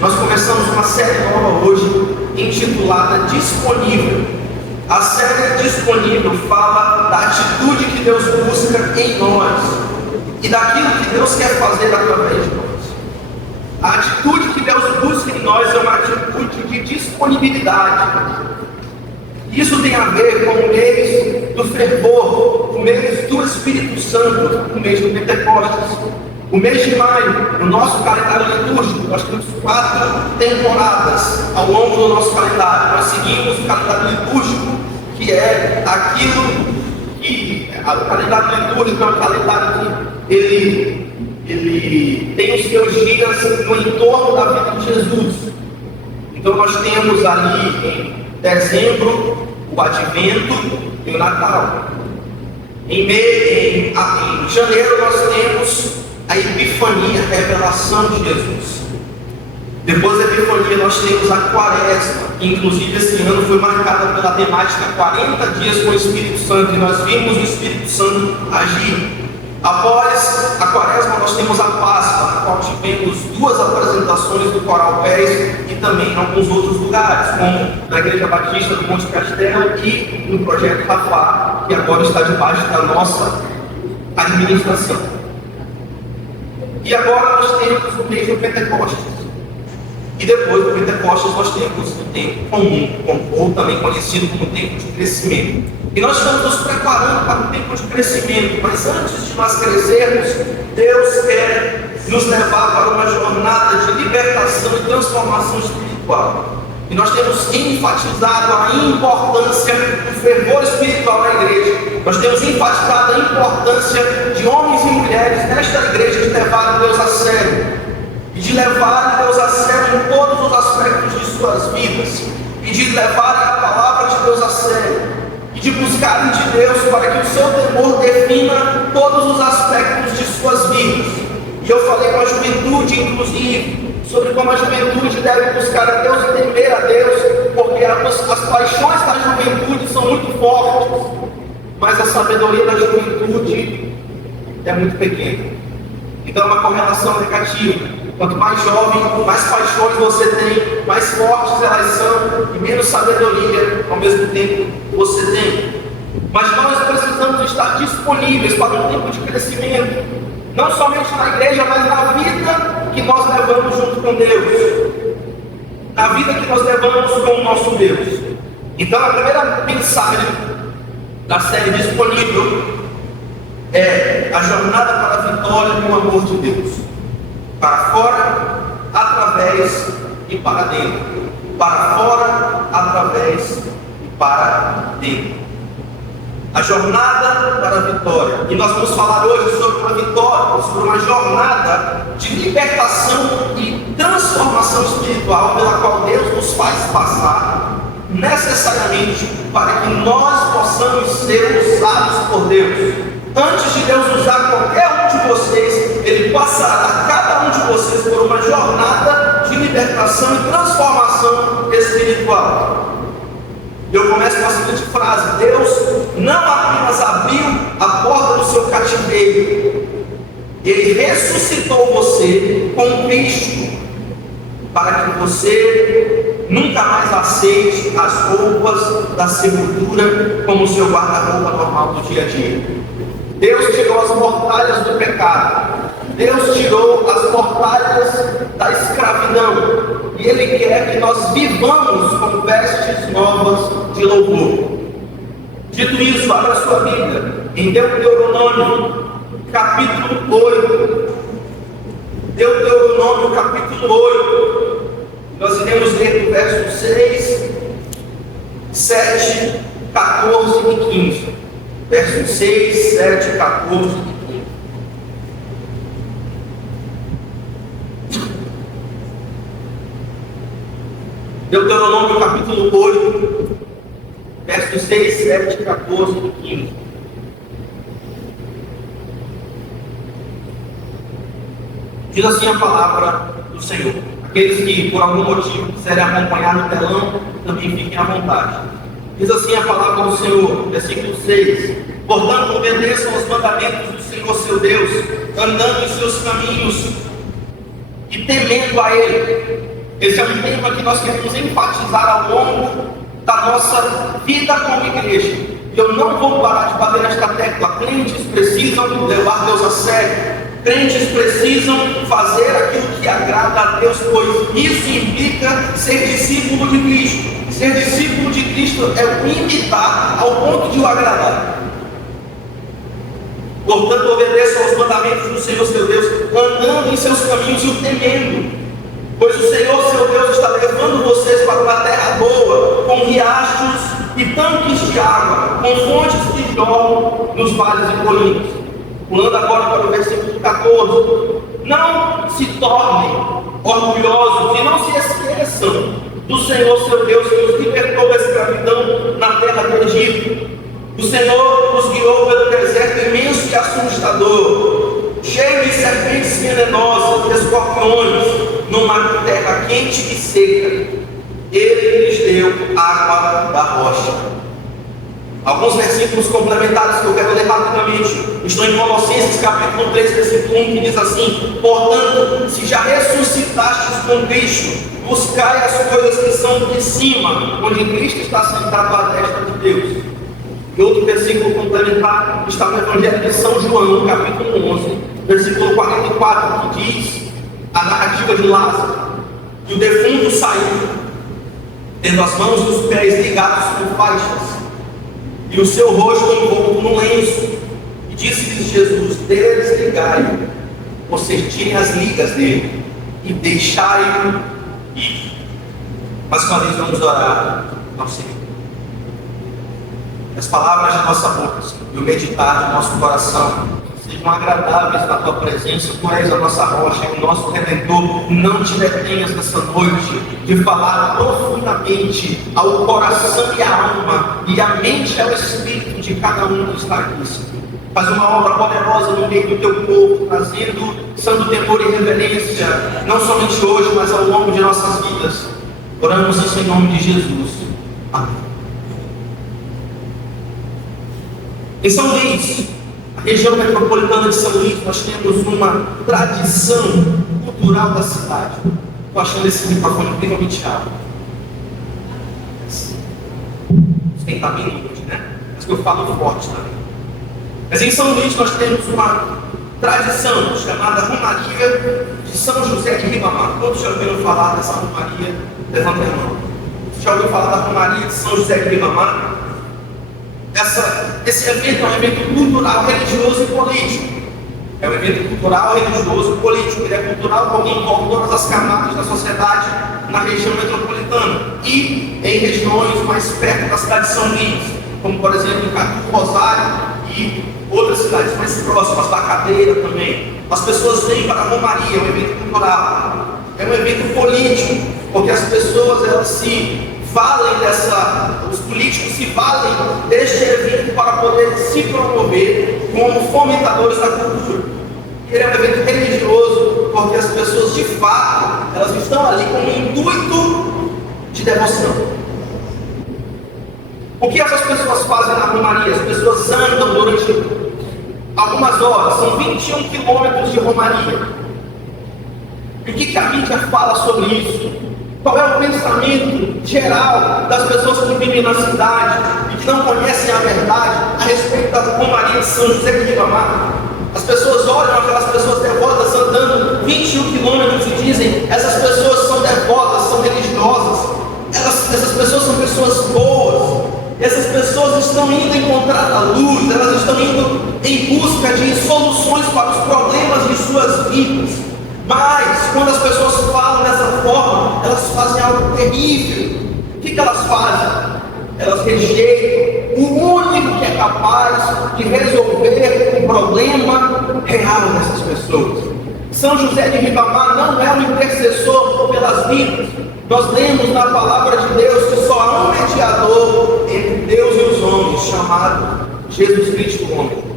nós começamos uma série nova hoje, intitulada Disponível. A série Disponível fala da atitude que Deus busca em nós e daquilo que Deus quer fazer através de nós. A atitude que Deus busca em nós é uma atitude de disponibilidade. Isso tem a ver com o mês do fervor, o mês do Espírito Santo, o mês do Pentecostes. O mês de maio, no nosso calendário litúrgico, nós temos 4 temporadas ao longo do nosso calendário. Nós seguimos o calendário litúrgico, que é aquilo que o calendário litúrgico é um calendário que ele tem os seus dias no entorno da vida de Jesus. Então nós temos ali em dezembro o Advento e o Natal. Em janeiro nós temos a Epifania, a revelação de Jesus. Depois da Epifania nós temos a Quaresma, que inclusive esse ano foi marcada pela temática 40 dias com o Espírito Santo, e nós vimos o Espírito Santo agir. Após a Quaresma nós temos a Páscoa, na qual tivemos 2 apresentações do Coral Pés e também em alguns outros lugares, como na Igreja Batista do Monte Castelo e no Projeto Rafá, que agora está debaixo da nossa administração. E agora nós temos o mês do Pentecostes. E depois do Pentecostes nós temos o tempo comum, ou também conhecido como tempo de crescimento. E nós estamos nos preparando para o tempo de crescimento, mas antes de nós crescermos, Deus quer nos levar para uma jornada de libertação e transformação espiritual. E nós temos enfatizado a importância do fervor espiritual na igreja. Nós temos enfatizado a importância de homens e mulheres nesta igreja de levarem Deus a sério. E de levarem Deus a sério em todos os aspectos de suas vidas. E de levarem a palavra de Deus a sério. E de buscarem de Deus para que o seu temor defina todos os aspectos de suas vidas. E eu falei com a juventude, inclusive, sobre como a juventude deve buscar a Deus e temer a Deus, porque as paixões da juventude são muito fortes, mas a sabedoria da juventude é muito pequena. Então é uma correlação negativa. Quanto mais jovem, mais paixões você tem, mais fortes elas são e menos sabedoria ao mesmo tempo você tem. Mas nós precisamos estar disponíveis para um tempo de crescimento, não somente na igreja, mas na vida que nós levamos junto com Deus, na vida que nós levamos com o nosso Deus. Então a primeira mensagem da série Disponível é a jornada para a vitória no amor de Deus. Para fora, através e para dentro. Para fora, através e para dentro. A jornada para a vitória. E nós vamos falar hoje sobre uma vitória, sobre uma jornada de libertação e transformação espiritual pela qual Deus nos faz passar, necessariamente para que nós possamos ser usados por Deus. Antes de Deus usar qualquer um de vocês, Ele passará cada um de vocês por uma jornada de libertação e transformação espiritual. Eu começo com a seguinte frase: Deus não apenas abriu a porta do seu cativeiro, Ele ressuscitou você com Cristo, para que você nunca mais aceite as roupas da sepultura como o seu guarda-roupa normal do dia a dia. Deus tirou as mortalhas do pecado, Deus tirou as mortalhas da escravidão, e Ele quer que nós vivamos com vestes novas de louvor. Dito isso, abra a sua Bíblia em Deuteronômio capítulo 8. Deuteronômio capítulo 8. Nós iremos ler do verso 6, 7, 14 e 15. Versos 6, 7, 14 e 15. Deuteronômio capítulo 8, versos 6, 7, 14 e 15. Diz assim a palavra do Senhor. Aqueles que por algum motivo quiserem acompanhar no telão, também fiquem à vontade. Diz assim a palavra do Senhor, versículo 6: Portanto, obedeçam os mandamentos do Senhor seu Deus, andando em seus caminhos e temendo a Ele. Esse é um tema que nós queremos enfatizar ao longo da nossa vida como igreja. E eu não vou parar de bater nesta tecla. Crentes precisam levar Deus a sério. Crentes precisam fazer aquilo que agrada a Deus, pois isso implica ser discípulo de Cristo. Ser discípulo de Cristo é o imitar ao ponto de o agradar. Portanto, obedeça aos mandamentos do Senhor seu Deus, andando em seus caminhos e o temendo. Pois o Senhor seu Deus está levando vocês para uma terra boa, com riachos e tanques de água, com fontes que jorram nos vales e colinas. Pulando agora para o versículo 14. Não se tornem orgulhosos e não se esqueçam do Senhor seu Deus, que os libertou da escravidão na terra do Egito. O Senhor os guiou pelo deserto imenso e assustador, cheio de serpentes venenosas e escorpiões, numa terra quente e seca. Ele lhes deu água da rocha. Alguns versículos complementares que eu quero ler rapidamente estão em Colossenses capítulo 3, versículo 1, que diz assim: portanto, se já ressuscitastes com Cristo, buscai as coisas que são de cima, onde Cristo está sentado à destra de Deus. E outro versículo complementar está no Evangelho de São João, no capítulo 11, versículo 44, que diz a narrativa de Lázaro. E o defunto saiu, tendo as mãos e os pés ligados com faixas, e o seu rosto envolto no lenço. E disse-lhes Jesus: desligai, vocês tirem as ligas dele e deixai-o ir. Mas com isso vamos orar ao Senhor. As palavras da nossa boca, Senhor, e o meditar do nosso coração sejam agradáveis na tua presença. Tu és a nossa rocha e o nosso Redentor. Não te detenhas nessa noite de falar profundamente ao coração e à alma e à mente e ao espírito de cada um que está aqui, Senhor. Faz uma obra poderosa no meio do teu povo, trazendo santo temor e reverência, não somente hoje, mas ao longo de nossas vidas. Oramos isso em nome de Jesus. Amém. Em São Luís, a região metropolitana de São Luís, nós temos uma tradição cultural da cidade. Estou achando esse microfone incrivelmente alto. Quem está bem longe, né? Mas que eu falo forte também. Mas em São Luís nós temos uma tradição chamada Romaria de São José de Ribamar. Todos já ouviram falar dessa Romaria? Levanta a mão. Você já ouviu falar da Romaria de São José de Ribamar? Esse evento é um evento cultural, religioso e político. É um evento cultural, religioso e político. Ele é cultural porque envolve todas as camadas da sociedade na região metropolitana e em regiões mais perto da cidade de São Luís, como por exemplo em Catu, Rosário e outras cidades mais próximas da Cadeira também. As pessoas vêm para a Romaria, é um evento cultural. É um evento político, porque as pessoas elas os políticos se valem deste evento para poder se promover como fomentadores da cultura. Ele é um evento religioso, porque as pessoas de fato, elas estão ali com um intuito de devoção. O que essas pessoas fazem na Romaria? As pessoas andam durante algumas horas, são 21 quilômetros de Romaria. E o que a mídia fala sobre isso? Qual é o pensamento geral das pessoas que vivem na cidade e que não conhecem a verdade a respeito da Romaria de São José de Ribamar? As pessoas olham aquelas pessoas devotas andando 21 quilômetros e dizem: essas pessoas são devotas, são religiosas, essas pessoas são pessoas boas, essas pessoas estão indo encontrar a luz, elas estão indo em busca de soluções para os problemas de suas vidas. Mas, quando as pessoas falam dessa forma, elas fazem algo terrível. O que elas fazem? Elas rejeitam o único que é capaz de resolver o problema real dessas pessoas. São José de Ribamar não é um intercessor pelas vidas. Nós lemos na palavra de Deus que só há um mediador entre Deus e os homens, chamado Jesus Cristo homem.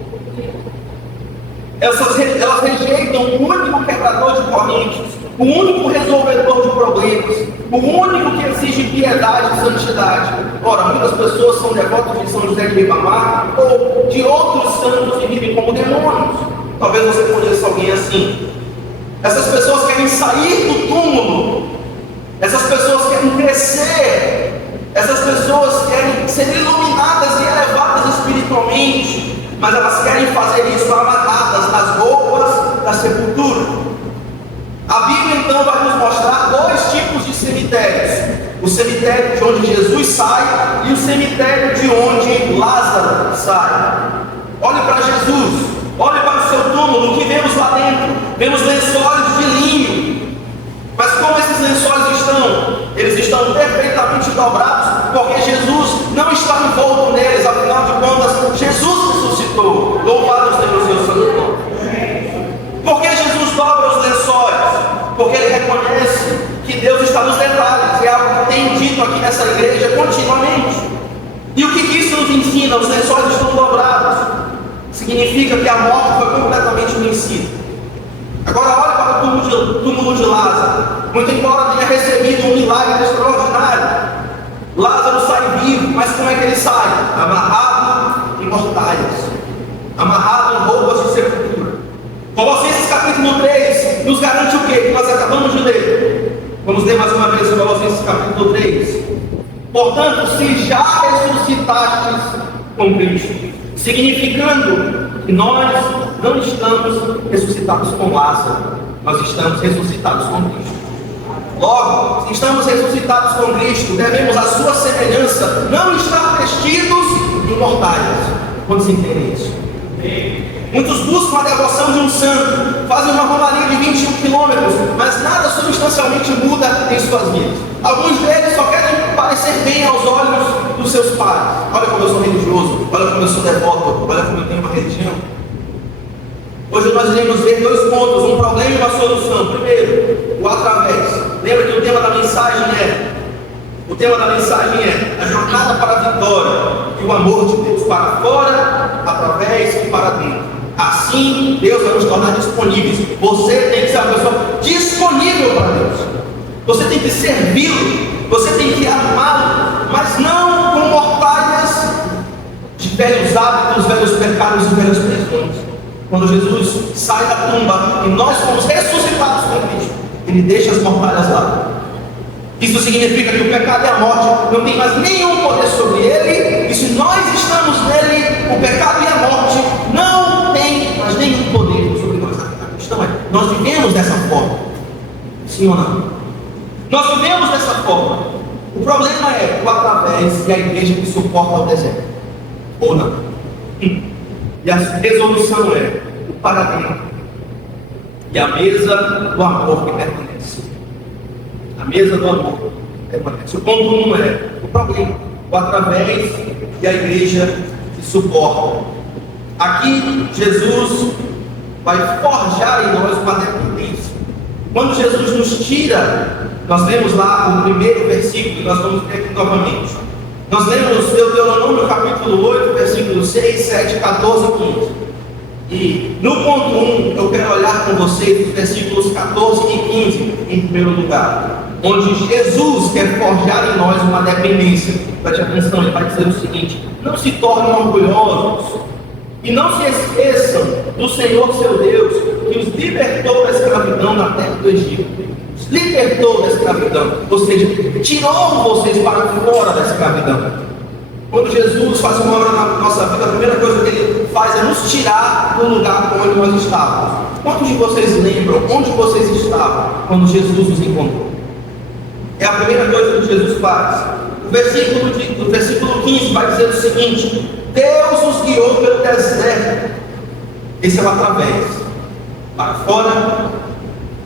Elas rejeitam o único quebrador de correntes, o único resolvedor de problemas, o único que exige piedade e santidade. Ora, muitas pessoas são devotas de São José de Ribamar ou de outros santos e vivem como demônios. Talvez você conheça alguém assim. Essas pessoas querem sair do túmulo Essas pessoas querem crescer, essas pessoas querem ser iluminadas e elevadas espiritualmente, mas elas querem fazer isso amarradas nas roupas da sepultura. A Bíblia então vai nos mostrar dois tipos de cemitérios: o cemitério de onde Jesus sai e o cemitério de onde Lázaro sai. Olhe para Jesus, olhe para o seu túmulo, o que vemos lá dentro? Vemos lençóis de linho. Mas como esses lençóis estão? Eles estão perfeitamente dobrados, porque Jesus não está envolto neles. Afinal de contas, Jesus ressuscitou. Louvado seja o seu santo nome. Por que Jesus dobra os lençóis? Porque ele reconhece que Deus está nos detalhes. É algo que tem dito aqui nessa igreja continuamente. E o que isso nos ensina? Os lençóis estão dobrados. Significa que a morte foi completamente vencida. Agora olhe para o túmulo de Lázaro. Muito embora tenha recebido um milagre extraordinário, Lázaro sai vivo. Mas como é que ele sai? Amarrado em mortalhas, amarrado em roupas de sepultura. Colossenses capítulo 3 nos garante o quê? Que nós acabamos de ler. Vamos ler mais uma vez Colossenses capítulo 3. Portanto, se já ressuscitastes com Cristo, significando que nós não estamos ressuscitados com Lázaro, nós estamos ressuscitados com Cristo. Logo, se estamos ressuscitados com Cristo, devemos a sua semelhança não estar vestidos de mortais. Quando se entende isso? Muitos buscam a devoção de um santo, fazem uma romaria de 21 quilômetros, mas nada substancialmente muda em suas vidas. Alguns deles só querem parecer bem aos olhos dos seus pais. Olha como eu sou religioso, olha como eu sou devoto, olha como eu tenho uma religião. Hoje nós iremos ver dois pontos, um problema e uma solução. Primeiro, o através. Lembra que o tema da mensagem é a jornada para a vitória e o amor de Deus, para fora, através e para dentro. Assim, Deus vai nos tornar disponíveis. Você tem que ser uma pessoa disponível para Deus. Você tem que servi-lo, você tem que amá-lo, mas não com mortalhas de velhos hábitos, velhos pecados e velhos prisões. Quando Jesus sai da tumba e nós fomos ressuscitados com Cristo, Ele deixa as mortalhas lá. Isso significa que o pecado e a morte não tem mais nenhum poder sobre ele, e se nós estamos nele, o pecado e a morte não tem mais nenhum poder sobre nós. A questão é, nós vivemos dessa forma, sim ou não? Nós vivemos dessa forma. O problema é o através e a igreja que suporta o deserto, ou não. E a resolução é o para dentro e a mesa do amor que permanece. A mesa do amor permanece. O ponto 1 é o problema, o através e a igreja que suporta. Aqui Jesus vai forjar em nós uma dependência. Quando Jesus nos tira, nós lemos lá o primeiro versículo, nós vamos ler aqui novamente. Nós lemos Deuteronômio capítulo 8, versículos 6, 7, 14 e 15. E no ponto 1, eu quero olhar com vocês os versículos 14 e 15, em primeiro lugar, onde Jesus quer forjar em nós uma dependência. Preste atenção, ele vai dizer o seguinte: não se tornem orgulhosos e não se esqueçam do Senhor seu Deus, que os libertou da escravidão na terra do Egito. Os libertou da escravidão, ou seja, tirou vocês para fora da escravidão. Quando Jesus faz uma obra na nossa vida, a primeira coisa que Ele faz é nos tirar do lugar onde nós estávamos. Quantos de vocês lembram onde vocês estavam quando Jesus nos encontrou? É a primeira coisa que Jesus faz. O versículo 15 vai dizer o seguinte: Deus os guiou pelo deserto. Esse é o através. Para fora,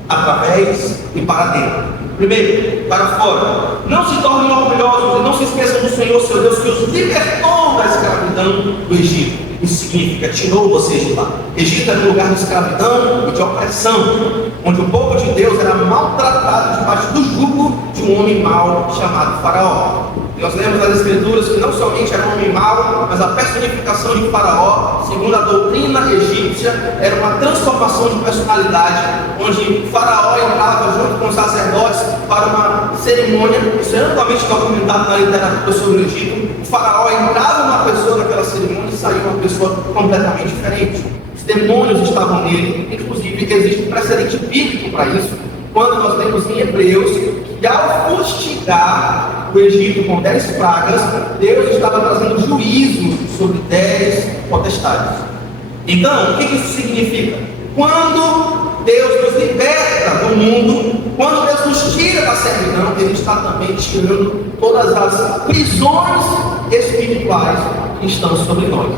através e para dentro. Primeiro, para fora. Não se tornem orgulhosos e não se esqueçam do Senhor seu Deus, que os libertou da escravidão do Egito. Isso significa, tirou vocês de lá. Egito era um lugar de escravidão e de opressão, onde o povo de Deus era maltratado debaixo do jugo de um homem mau chamado Faraó. E nós lemos nas Escrituras que não somente era um homem mau, mas a personificação de Faraó, segundo a doutrina egípcia, era uma transformação de personalidade, onde Faraó entrava junto com os sacerdotes para uma cerimônia. Isso é amplamente documentado na literatura sobre o Egito. O Faraó entrava uma pessoa naquela cerimônia e saía uma pessoa completamente diferente. Os demônios estavam nele, inclusive existe um precedente bíblico para isso. quando nós lemos em Hebreus que ao fustigar o Egito com 10 pragas, Deus estava trazendo juízo sobre 10 potestades. Então, o que isso significa? Quando Deus nos liberta do mundo, quando Deus nos tira da servidão, Ele está também tirando todas as prisões espirituais que estão sobre nós.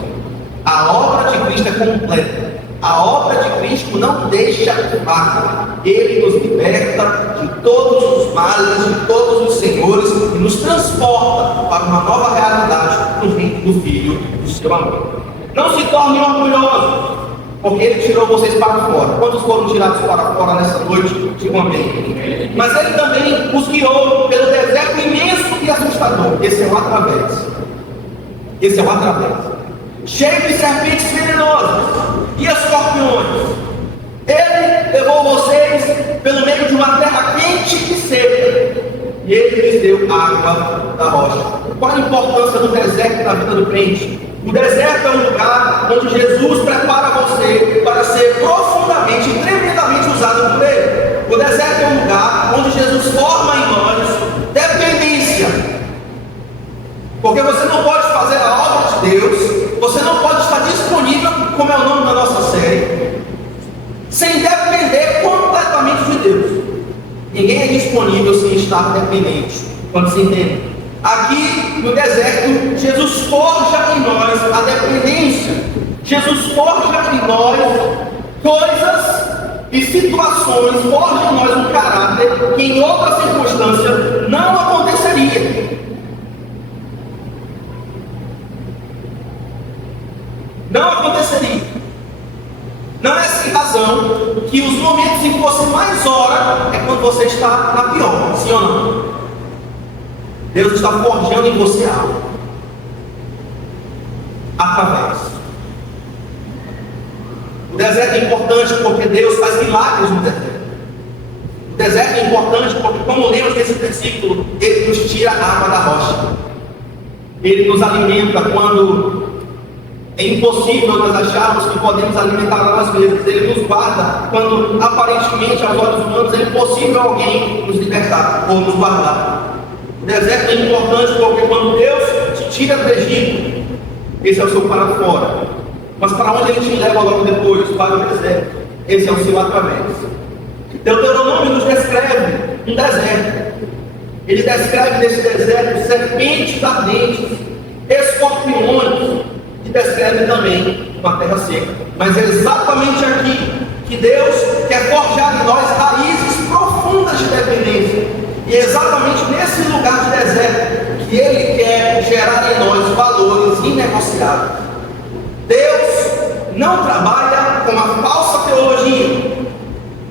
A obra de Cristo é completa. A obra de Cristo não deixa marca. Ele nos liberta de todos os males, de todos os senhores e nos transporta para uma nova realidade no reino do Filho do seu amor. Não se tornem orgulhosos, porque Ele tirou vocês para fora. Quantos foram tirados para fora nessa noite? Digam amém. Mas Ele também os guiou pelo deserto imenso e assustador. Esse é o através. Esse é o através. Cheio de serpentes venenosas e escorpiões. Ele levou vocês pelo meio de uma terra quente e seca, e Ele lhes deu água da rocha. Qual a importância do deserto na vida do crente? O deserto é um lugar onde Jesus prepara você para ser profundamente e tremendamente usado por Ele. O deserto é um lugar onde Jesus forma em nós dependência, porque você não pode fazer a obra de Deus, você não pode estar disponível, como é o nome da nossa série, sem depender completamente de Deus. Ninguém é disponível sem estar dependente. Quando se entende? Aqui no deserto, Jesus forja em nós a dependência. Jesus forja em nós coisas e situações, forja em nós um caráter que em outra circunstância não aconteceria. Não aconteceria. Não é sem razão que os momentos em que você mais ora é quando você está na pior, sim ou não? Deus está forjando em você algo através. O deserto é importante porque Deus faz milagres no deserto. O deserto é importante porque, como lemos nesse versículo, Ele nos tira a água da rocha. Ele nos alimenta quando é impossível nós acharmos que podemos alimentar nós mesmos. Ele nos guarda quando aparentemente aos olhos humanos é impossível alguém nos libertar ou nos guardar. O deserto é importante porque quando Deus te tira do Egito, esse é o seu para fora. Mas para onde Ele te leva logo depois? Para o deserto. Esse é o seu através. Deuteronômio nos descreve um deserto. Ele descreve nesse deserto serpentes ardentes, escorpiões, e descreve também uma terra seca. Mas é exatamente aqui que Deus quer forjar em nós raízes profundas de dependência. E é exatamente nesse lugar de deserto que Ele quer gerar em nós valores inegociáveis. Deus não trabalha com uma falsa teologia.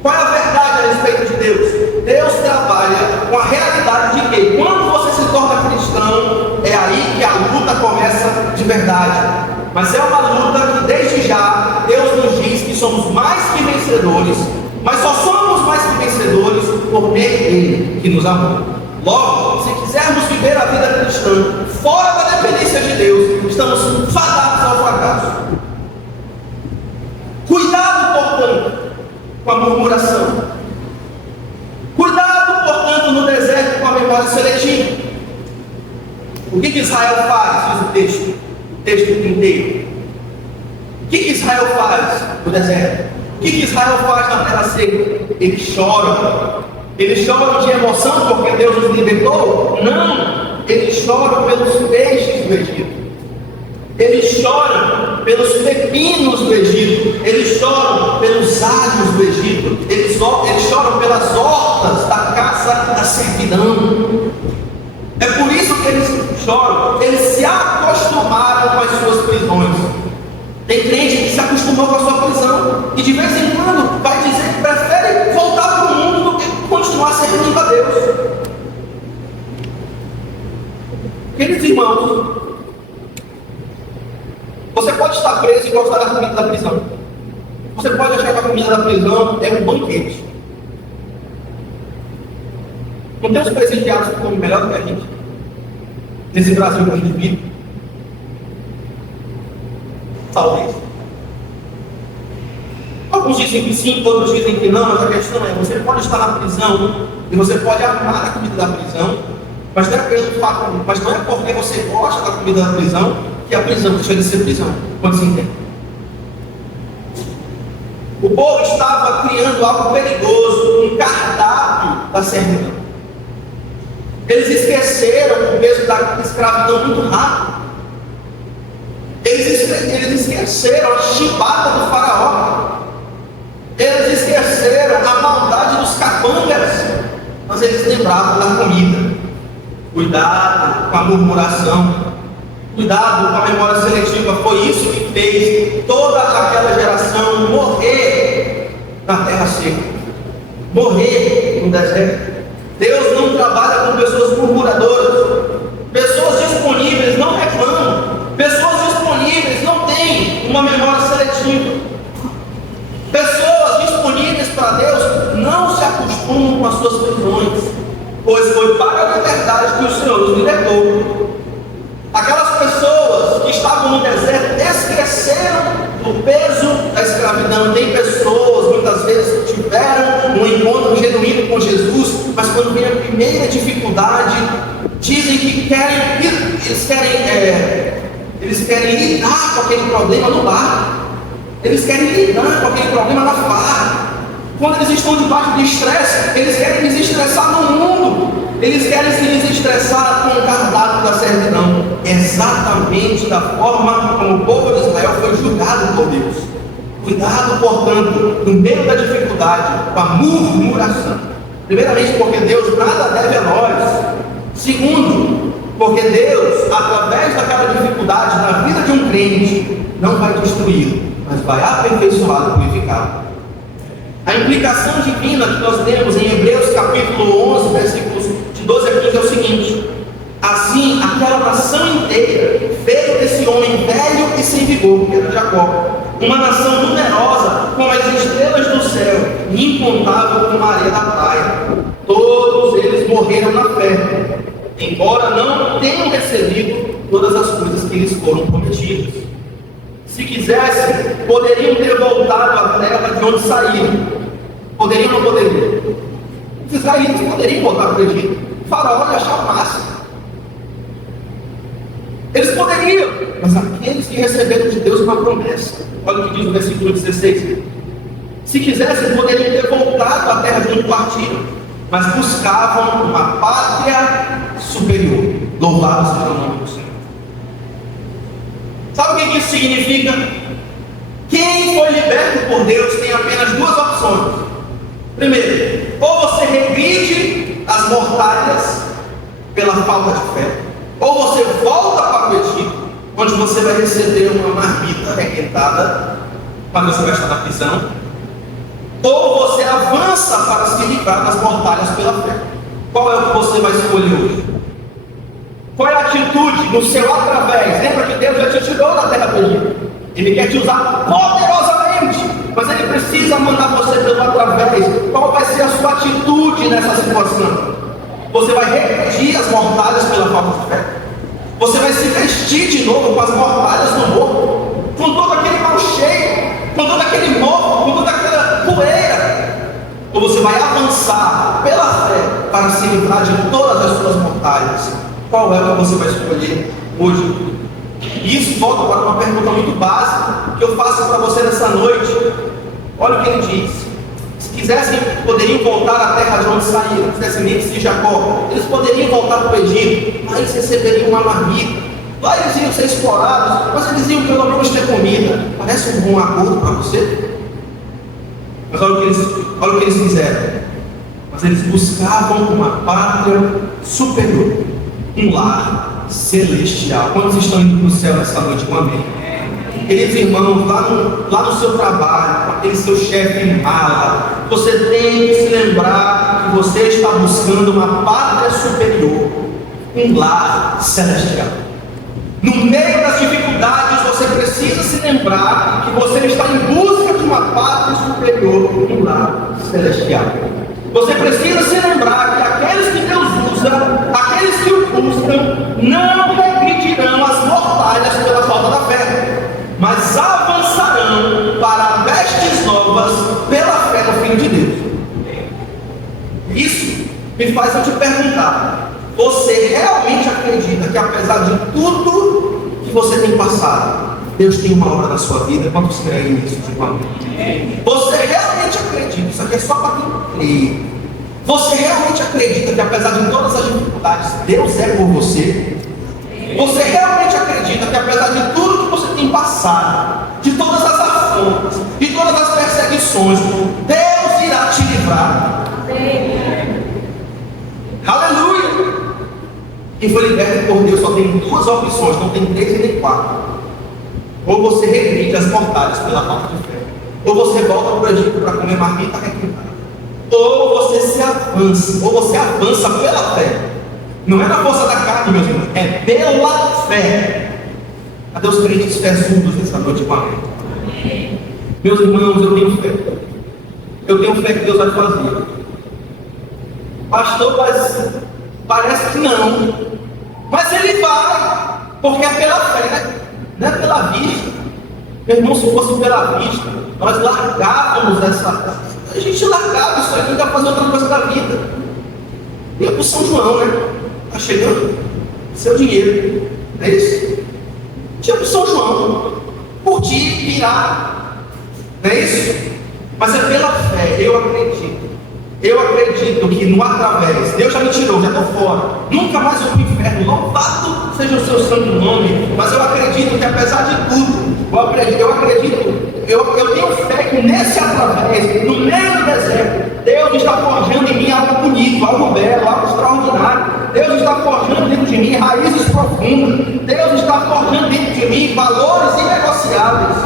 Qual é a verdade a respeito de Deus? Deus trabalha com a realidade de que quando você se torna cristão, é aí que a luta começa de verdade. Mas é uma luta que desde já Deus nos diz que somos mais que vencedores, mas só somos mais que vencedores por meio dele que nos amou. Logo, se quisermos viver a vida cristã fora da dependência de Deus, estamos fadados ao fracasso. Cuidado, portanto, com a murmuração. Cuidado, portanto, no deserto com a memória seletiva. O que Israel faz, diz o texto inteiro? O que Israel faz no deserto? O que Israel faz na terra seca? Eles choram. Eles choram de emoção porque Deus os libertou? Não. Eles choram pelos peixes do Egito. Eles choram pelos pepinos do Egito. Eles choram pelos alhos do Egito. Eles choram pelas hortas da caça da servidão. É por isso que eles choram. Eles se acostumaram com as suas prisões. Tem crente que se acostumou com a sua prisão e de vez em quando vai dizer que prefere voltar para o mundo do que continuar servindo a Deus. Queridos irmãos, você pode estar preso e gostar da comida da prisão. Você pode achar que a comida da prisão é um banquete. Não tem os presidiários que comem melhor do que a gente nesse Brasil que a gente vive? Talvez. Qual Alguns dizem que sim, outros dizem que não, mas a questão é, você pode estar na prisão e você pode amar a comida da prisão, mas não é pelo fato, mas não é porque você gosta da comida da prisão que a prisão deixa de ser prisão. Quando se entende? O povo estava criando algo perigoso, um cardápio da servidão. Eles esqueceram o peso da escravidão muito rápido. Eles esqueceram a chibata do faraó. Eles esqueceram a maldade dos capangas. Mas eles lembravam da comida. Cuidado com a murmuração. Cuidado com a memória seletiva. Foi isso que fez toda aquela geração morrer na terra seca, morrer no deserto. Deus não trabalha com pessoas murmuradoras. Pessoas disponíveis não reclamam. Pessoas disponíveis não têm uma memória seletiva. Pessoas disponíveis para Deus não se acostumam com as suas prisões, pois foi para a liberdade que o Senhor os libertou. Aquelas pessoas que estavam no deserto esqueceram do peso da escravidão. Tem pessoas, muitas vezes, que tiveram um encontro genuíno com Jesus, mas quando vem a primeira dificuldade, dizem que eles querem lidar com aquele problema no lar. Eles querem lidar com aquele problema na farra. Quando eles estão debaixo de estresse, eles querem desestressar no mundo. Eles querem se desestressar com o cardápio da servidão. Exatamente da forma como o povo de Israel foi julgado por Deus. Cuidado, portanto, no meio da dificuldade, com a murmuração. Primeiramente, porque Deus nada deve a nós. Segundo, porque Deus, através daquela dificuldade na vida de um crente, não vai destruí-lo, mas vai aperfeiçoá-lo e purificá-lo. A implicação divina que nós temos em Hebreus capítulo 11, versículos de 12 a 15 é o seguinte: assim, aquela nação inteira veio desse homem velho e sem vigor, que era Jacó, uma nação numerosa, como as estrelas do céu, e incontável como a areia da praia. Todos eles morreram na fé, embora não tenham recebido todas as coisas que lhes foram prometidas. Se quisessem, poderiam ter voltado à terra de onde saíram. Poderiam ou não poderiam? Os israelitas poderiam voltar para o Egito. O faraó ia achar o máximo. Eles poderiam, mas aqueles que receberam de Deus uma promessa. Olha o que diz o versículo 16. Se quisessem, poderiam ter voltado à terra de onde partiram, mas buscavam uma pátria superior. Louvado seja o nome do Senhor. Sabe o que isso significa? Quem foi liberto por Deus tem apenas duas opções. Primeiro, ou você regride as mortalhas pela falta de fé, ou você volta para o Egito, onde você vai receber uma marmita requentada, quando você vai estar na prisão, ou você avança para se livrar das mortalhas pela fé. Qual é o que você vai escolher hoje? Qual é a atitude do seu através? Lembra que Deus já te tirou da terra do Egito. Ele quer te usar poderosamente, mas Ele precisa mandar você pelo através. Qual vai ser a sua atitude nessa situação? Você vai regredir as mortalhas pela falta de fé? Você vai se vestir de novo com as mortalhas no morro, com todo aquele mal cheio, com todo aquele mofo, com toda aquela poeira? Ou você vai avançar pela fé para se livrar de todas as suas mortalhas? Qual é o que você vai escolher hoje? E isso volta para uma pergunta muito básica que eu faço para você nessa noite. Olha o que ele diz: se quisessem, poderiam voltar à terra de onde saíram, os descendentes de Jacó. Eles poderiam voltar para o Egito, mas eles receberiam uma marmita. Lá eles iam ser explorados, mas eles iam pelo menos ter comida. Parece um bom acordo para você? Mas olha o que eles fizeram. Mas eles buscavam uma pátria superior, um lar celestial. Quantos estão indo para o céu nessa noite com amém? Queridos irmãos, lá no seu trabalho, com aquele seu chefe mala, você tem que se lembrar que você está buscando uma pátria superior, um lar celestial. No meio das dificuldades, você precisa se lembrar que você está em busca de uma pátria superior, um lar celestial. Você precisa se lembrar que aqueles que Deus usa, aqueles que o buscam, não regredirão as mortalhas pela falta da fé, mas avançarão para vestes novas me faz eu te perguntar: você realmente acredita que apesar de tudo que você tem passado, Deus tem uma obra na sua vida? Quantos creem nisso? Você realmente acredita? Isso aqui é só para quem crê. Você realmente acredita que apesar de todas as dificuldades, Deus é por você? Você realmente acredita que apesar de tudo que você tem passado, de todas as afrontas, de todas as perseguições, Deus irá te livrar? Aleluia! Quem foi liberto por Deus só tem duas opções, não tem três e nem quatro. Ou você regride as mortalhas pela falta de fé, ou você volta para o Egito para comer marmita requentada, ou você avança pela fé. Não é na força da carne, meus irmãos, é pela fé. Cadê os crentes fezudos nessa noite com a mim? Meus irmãos, eu tenho fé. Eu tenho fé que Deus vai fazer. Pastor, mas parece que não. Mas Ele vai, porque é pela fé, não é pela vista. Meu irmão, se fosse pela vista, nós largávamos essa. A gente largava isso aqui para fazer outra coisa da vida. Ia para o São João, né? Está chegando seu dinheiro, não é isso? Ia para o São João, curtir, virar, não é isso? Mas é pela fé, eu acredito. Eu acredito que no através, Deus já me tirou, já estou fora. Nunca mais eu vou ao inferno. Louvado seja o seu santo nome. Mas eu acredito que apesar de tudo, eu tenho fé que nesse através, no meio do deserto, Deus está forjando em mim algo bonito, algo belo, algo extraordinário. Deus está forjando dentro de mim raízes profundas. Deus está forjando dentro de mim valores inegociáveis.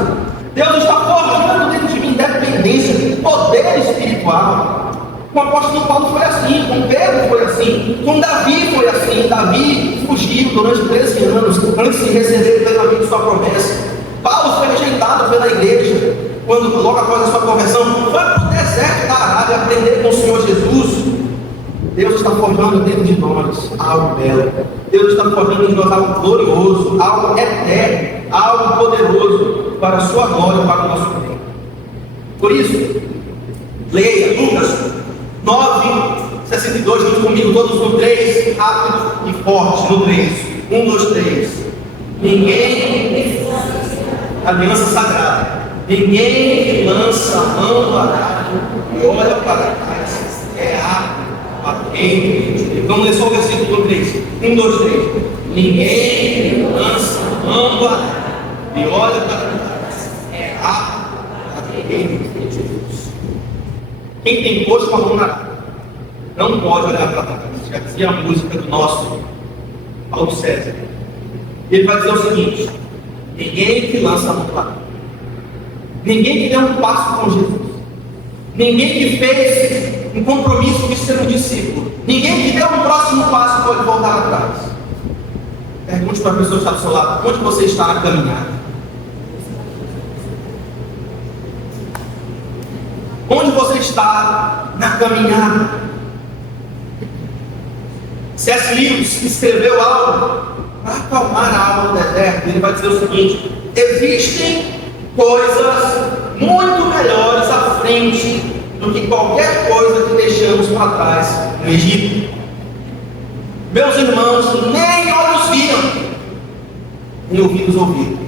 Deus está forjando dentro de mim dependência, poder espiritual. Com o apóstolo Paulo foi assim, com Pedro foi assim, com Davi foi assim. Davi fugiu durante 13 anos antes de receber plenamente sua promessa. Paulo foi rejeitado pela igreja, quando logo após a sua conversão, foi para o deserto da Arábia aprender com o Senhor Jesus. Deus está formando dentro de nós algo belo. Deus está formando em nós algo glorioso, algo eterno, algo poderoso para a sua glória, para o nosso bem. Por isso, leia Lucas 9:62, junto comigo, todos no 3, rápido e forte, no 3. 1, 2, 3. Ninguém, aliança sagrada, ninguém lança a mão do arado e olha para trás, é apto a quem. Vamos ler só o versículo 3. 1, 2, 3. Ninguém lança a mão do arado e olha para trás, é apto a quem. Quem tem posto com a mão na arada não pode olhar para trás. Já dizia a música do nosso Paulo César. Ele vai dizer o seguinte: ninguém que lança a mão para trás, ninguém que deu um passo com Jesus, ninguém que fez um compromisso de ser um discípulo, ninguém que deu um próximo passo pode voltar atrás. Pergunte para a pessoa que está do seu lado: onde você está na caminhada? Onde você está na caminhada? C.S. Lewis escreveu algo para acalmar a alma do deserto. Ele vai dizer o seguinte: existem coisas muito melhores à frente do que qualquer coisa que deixamos para trás no Egito. Meus irmãos, nem olhos viram, nem ouvidos ouviram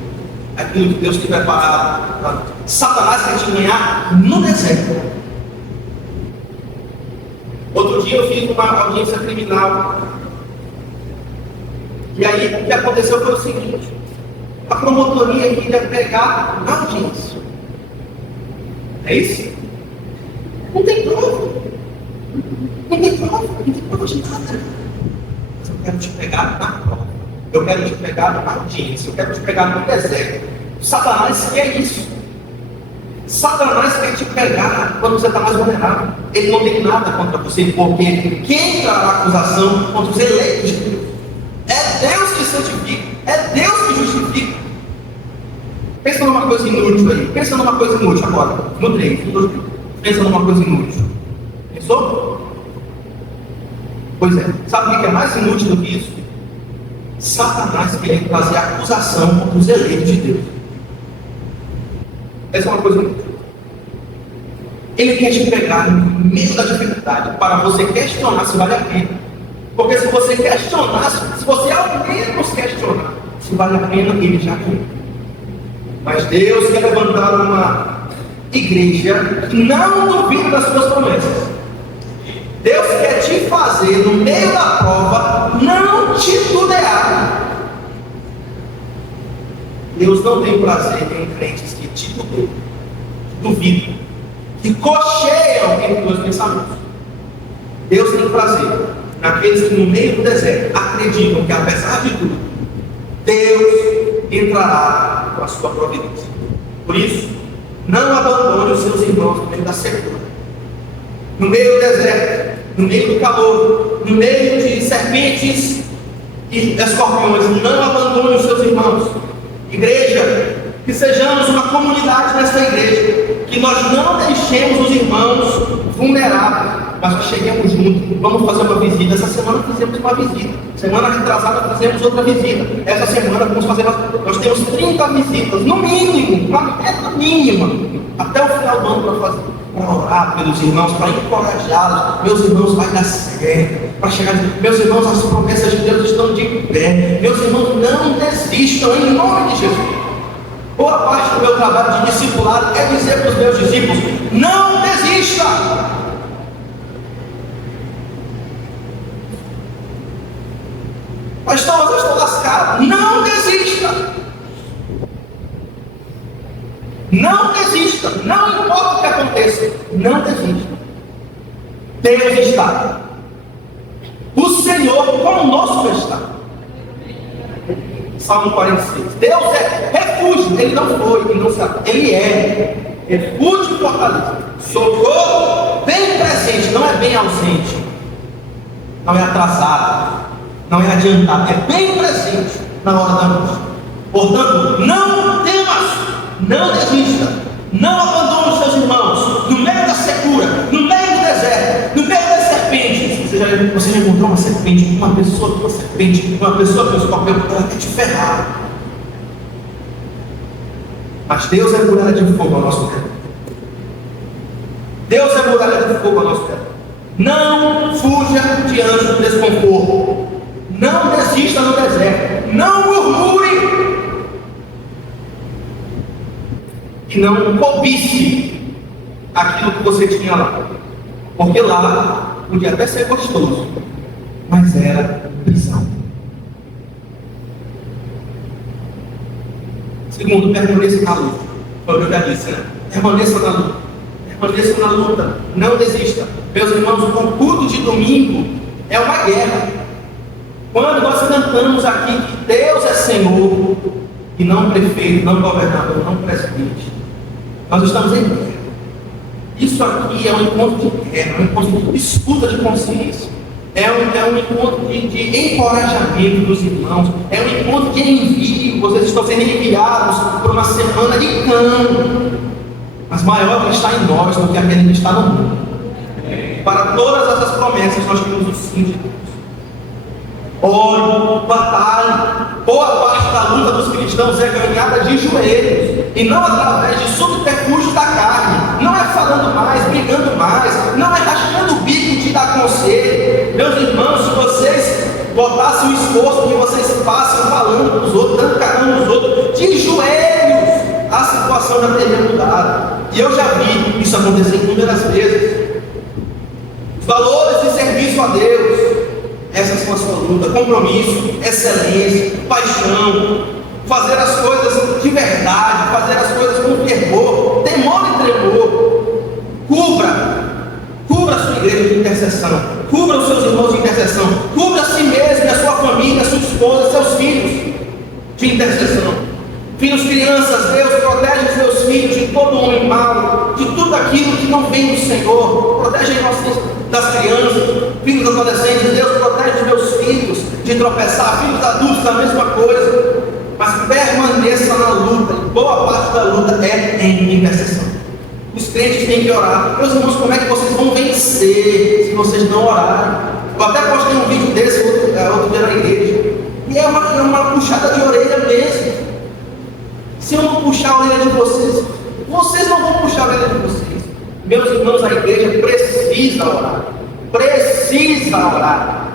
aquilo que Deus tem preparado. Satanás quer te ganhar no deserto. Outro dia eu fiz uma audiência criminal. E aí o que aconteceu foi o seguinte: a promotoria queria pegar na audiência. É isso? Não tem prova. Não tem prova de nada. Mas eu quero te pegar na prova. Eu quero te pegar na audiência. Eu quero te pegar no deserto. Satanás quer isso. Satanás quer te pegar quando você está mais vulnerável. Ele não tem nada contra você, porque quem trará acusação contra os eleitos de Deus? É Deus que santifica, é Deus que justifica. Pensa numa coisa inútil aí. Pensa numa coisa inútil agora. No 3. Pensa numa coisa inútil. Pensou? Pois é. Sabe o que é mais inútil do que isso? Satanás quer trazer acusação contra os eleitos de Deus. Essa é uma coisa inútil. Ele quer te pegar no meio da dificuldade para você questionar se vale a pena. Porque se você questionar, se você ao menos questionar se vale a pena, ele já quer. Mas Deus quer levantar uma igreja que não duvida das suas promessas. Deus quer te fazer, no meio da prova, não titubear. Deus não tem prazer em crentes que titubeiam, duvidam, que cocheiam entre dois pensamentos. Deus tem prazer naqueles que no meio do deserto acreditam que, apesar de tudo, Deus entrará com a sua providência. Por isso, não abandone os seus irmãos no meio da secura, no meio do deserto, no meio do calor, no meio de serpentes e escorpiões. Não abandone os seus irmãos. Igreja, que sejamos uma comunidade nessa igreja, que nós não deixemos os irmãos vulneráveis, mas que cheguemos juntos. Vamos fazer uma visita. Essa semana fizemos uma visita, semana retrasada fizemos outra visita, essa semana vamos fazer nós temos 30 visitas, no mínimo, uma meta mínima, até o final do ano para fazer, para orar pelos irmãos, para encorajá-los. Meus irmãos, vai dar certo, para chegar, meus irmãos, as promessas de Deus estão de pé. Meus irmãos, não desistam, em nome de Jesus. Boa parte do meu trabalho de discipulado é dizer para os meus discípulos: não desista. Pastor, eu estou lascado. Não desista. Não desista. Não importa o que aconteça, não desista. Deus está. O Senhor conosco está. Salmo 46. Deus é refúgio. Ele não foi, ele não sabe. Ele é refúgio e fortaleza. Socorro bem presente, não é bem ausente. Não é atrasado, não é adiantado, é bem presente na hora da noite. Portanto, não temas, não desista, não abandone os seus irmãos no meio da secura, no meio do deserto, no meio das serpentes. Você já encontrou uma serpente, uma pessoa com uma serpente, uma pessoa com um escorpião, ela quer te ferrar. Mas Deus é muralha de fogo ao nosso redor. Deus é muralha de fogo ao nosso redor. Não fuja diante do desconforto. Não desista no deserto. Não murmure. E não cobice aquilo que você tinha lá. Porque lá podia até ser gostoso, mas era prisão. Segundo, permaneça na luta. Foi o que eu já disse, né? Permaneça na luta. Permaneça na luta. Não desista. Meus irmãos, o culto de domingo é uma guerra. Quando nós cantamos aqui que Deus é Senhor, e não prefeito, não governador, não presidente, nós estamos em guerra. Isso aqui é um encontro de guerra, é um encontro de disputa de consciência, é um encontro de encorajamento dos irmãos, é um encontro de envio. Vocês estão sendo enviados por uma semana de cão, mas maior que está em nós do que aquele que está no mundo. Para todas essas promessas nós temos o sim de Deus. Ore, batalhe. Boa parte da luta dos cristãos é ganhada de joelhos, e não através de subterfúgios da carne. Não é falando mais, brigando mais, não é rasgando o bico de dar conselho. Meus irmãos, se vocês botassem o esforço que vocês passam falando para os outros, dando carão nos outros, de joelhos, a situação já teria mudado. E eu já vi isso acontecer inúmeras vezes. Os valores de serviço a Deus, essas são a sua luta: compromisso, excelência, paixão, fazer as coisas de verdade, fazer as coisas com fervor, temor e tremor. Cubra a sua igreja de intercessão, cubra os seus irmãos de intercessão, cubra a si mesmo, a sua família, a sua esposa, seus filhos de intercessão. Filhos, crianças, Deus protege os meus filhos de todo homem mau, de tudo aquilo que não vem do Senhor. Protege das crianças, filhos adolescentes. Deus protege os meus filhos de tropeçar, filhos adultos, a mesma coisa. Mas permaneça na luta. Boa parte da luta é em intercessão. Os crentes têm que orar. Meus irmãos, como é que vocês vão vencer se vocês não orarem? Eu até postei um vídeo desse outro dia na igreja, e é uma puxada de orelha mesmo. Se eu não puxar a orelha de vocês, vocês não vão puxar a orelha de vocês. Meus irmãos, a igreja precisa orar. Precisa orar.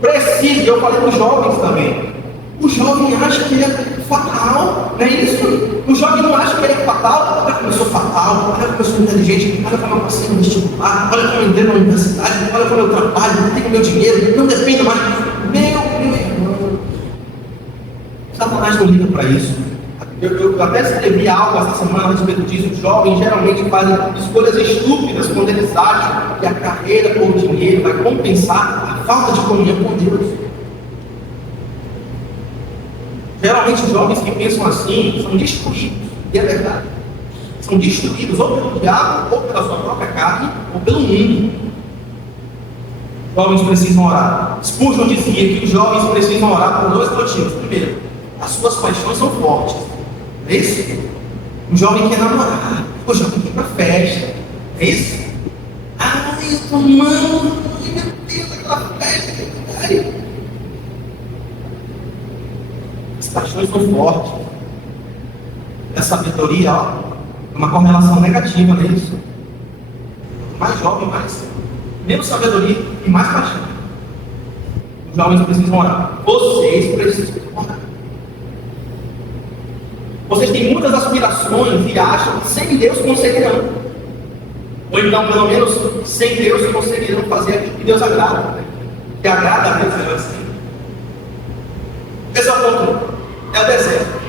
Precisa. Eu falei para os jovens também. O jovem acha que ele é fatal, não é isso? O jovem não acha que ele é fatal. Olha como eu sou fatal, olha como eu sou inteligente, olha como eu passei no vestibular, olha como eu entrei na universidade, olha como eu trabalho, não tenho meu dinheiro, não dependo mais. Meu irmão, Satanás não liga para isso. Eu até escrevi algo essa semana a respeito disso. Os jovens geralmente fazem escolhas estúpidas quando eles acham que a carreira ou o dinheiro vai compensar a falta de comunhão com Deus. Geralmente os jovens que pensam assim são destruídos, e é verdade. São destruídos ou pelo diabo, ou pela sua própria carne, ou pelo mundo. Os jovens precisam orar. Spurgeon dizia que os jovens precisam orar por dois motivos. Primeiro, as suas paixões são fortes. É isso? O jovem quer namorar, o jovem quer ir para festa. É isso? Ai, eu tô amando, meu Deus, aquela festa. Ai. As paixões são fortes. A sabedoria, ó, é uma correlação negativa nisso. Mais jovem, mais menos sabedoria e mais paixão. Os jovens precisam orar. Vocês precisam orar. Vocês têm muitas aspirações e acham que sem Deus conseguirão. Ou então, pelo menos, sem Deus conseguirão fazer aquilo que Deus agrada. Né? Que agrada a Deus, é assim. Esse é o ponto. É o deserto.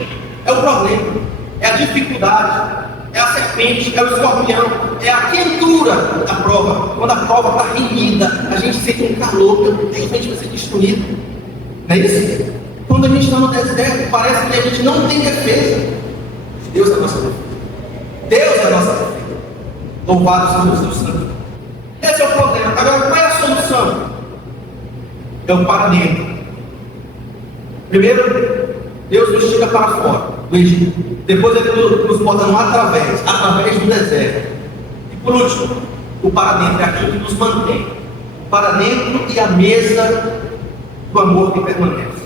É o problema. É a dificuldade. É a serpente. É o escorpião. É a quentura da prova. Quando a prova está renhida, a gente sente um calor. A gente vai ser destruído. Não é isso? Quando a gente está no deserto, parece que a gente não tem defesa. Deus é a nossa defesa. Deus é a nossa defesa. Louvado seja o Deus Santo. Esse é o problema. Agora, qual é a solução? É o para dentro. Primeiro, Deus nos tira para fora do Egito. Depois Ele nos bota no através do deserto. E por último, o para dentro é aquilo que nos mantém. O para dentro e a mesa do amor que permanece.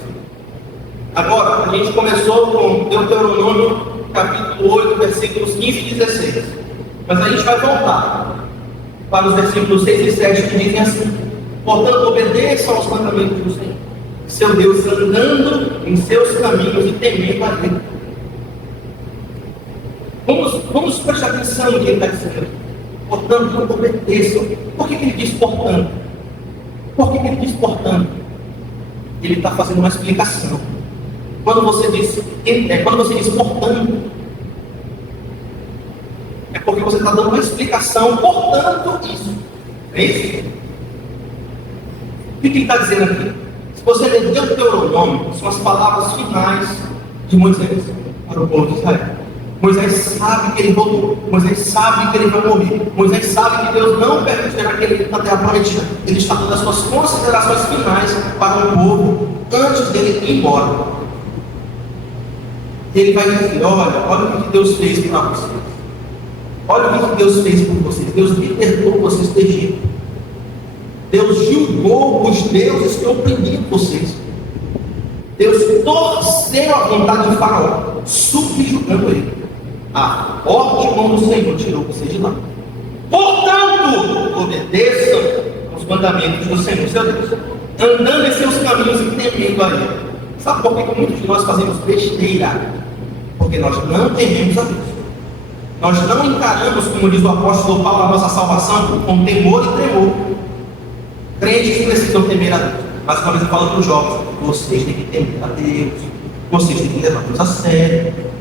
Agora, a gente começou com Deuteronômio, capítulo 8, versículos 15 e 16. Mas a gente vai voltar para os versículos 6 e 7 que dizem assim: portanto, obedeçam aos mandamentos do Senhor, seu Deus, andando em seus caminhos e temendo a Ele. Vamos prestar atenção no que ele está dizendo. Portanto, obedeçam. Por que ele diz portanto? Por que ele diz portanto? Ele está fazendo uma explicação. Quando você diz portanto, é porque você está dando uma explicação, portanto, isso. É isso? O que ele está dizendo aqui? Se você ler Deuteronômio, são as palavras finais de Moisés para o povo de Israel. Moisés sabe que ele voltou. Moisés sabe que ele vai morrer. Moisés sabe que Deus não permitirá que ele até a prometida. Ele está dando as suas considerações finais para o povo antes dele ir embora. Ele vai dizer: olha o que Deus fez para vocês. Olha o que Deus fez por vocês. Deus libertou vocês do Egito. Deus julgou os deuses que oprimiam vocês. Deus torceu a vontade de Faraó, subjugando ele. A forte mão do Senhor tirou vocês de lá. Portanto, obedeçam aos mandamentos do Senhor, seu Deus, andando em seus caminhos e temendo a Ele. Sabe por que muitos de nós fazemos besteira? Porque nós não tememos a Deus. Nós não encaramos, como diz o apóstolo Paulo, a nossa salvação com temor e tremor. Crentes precisam temer a Deus. Mas quando ele fala para os jovens, vocês têm que temer a Deus. Vocês têm que levar Deus a sério.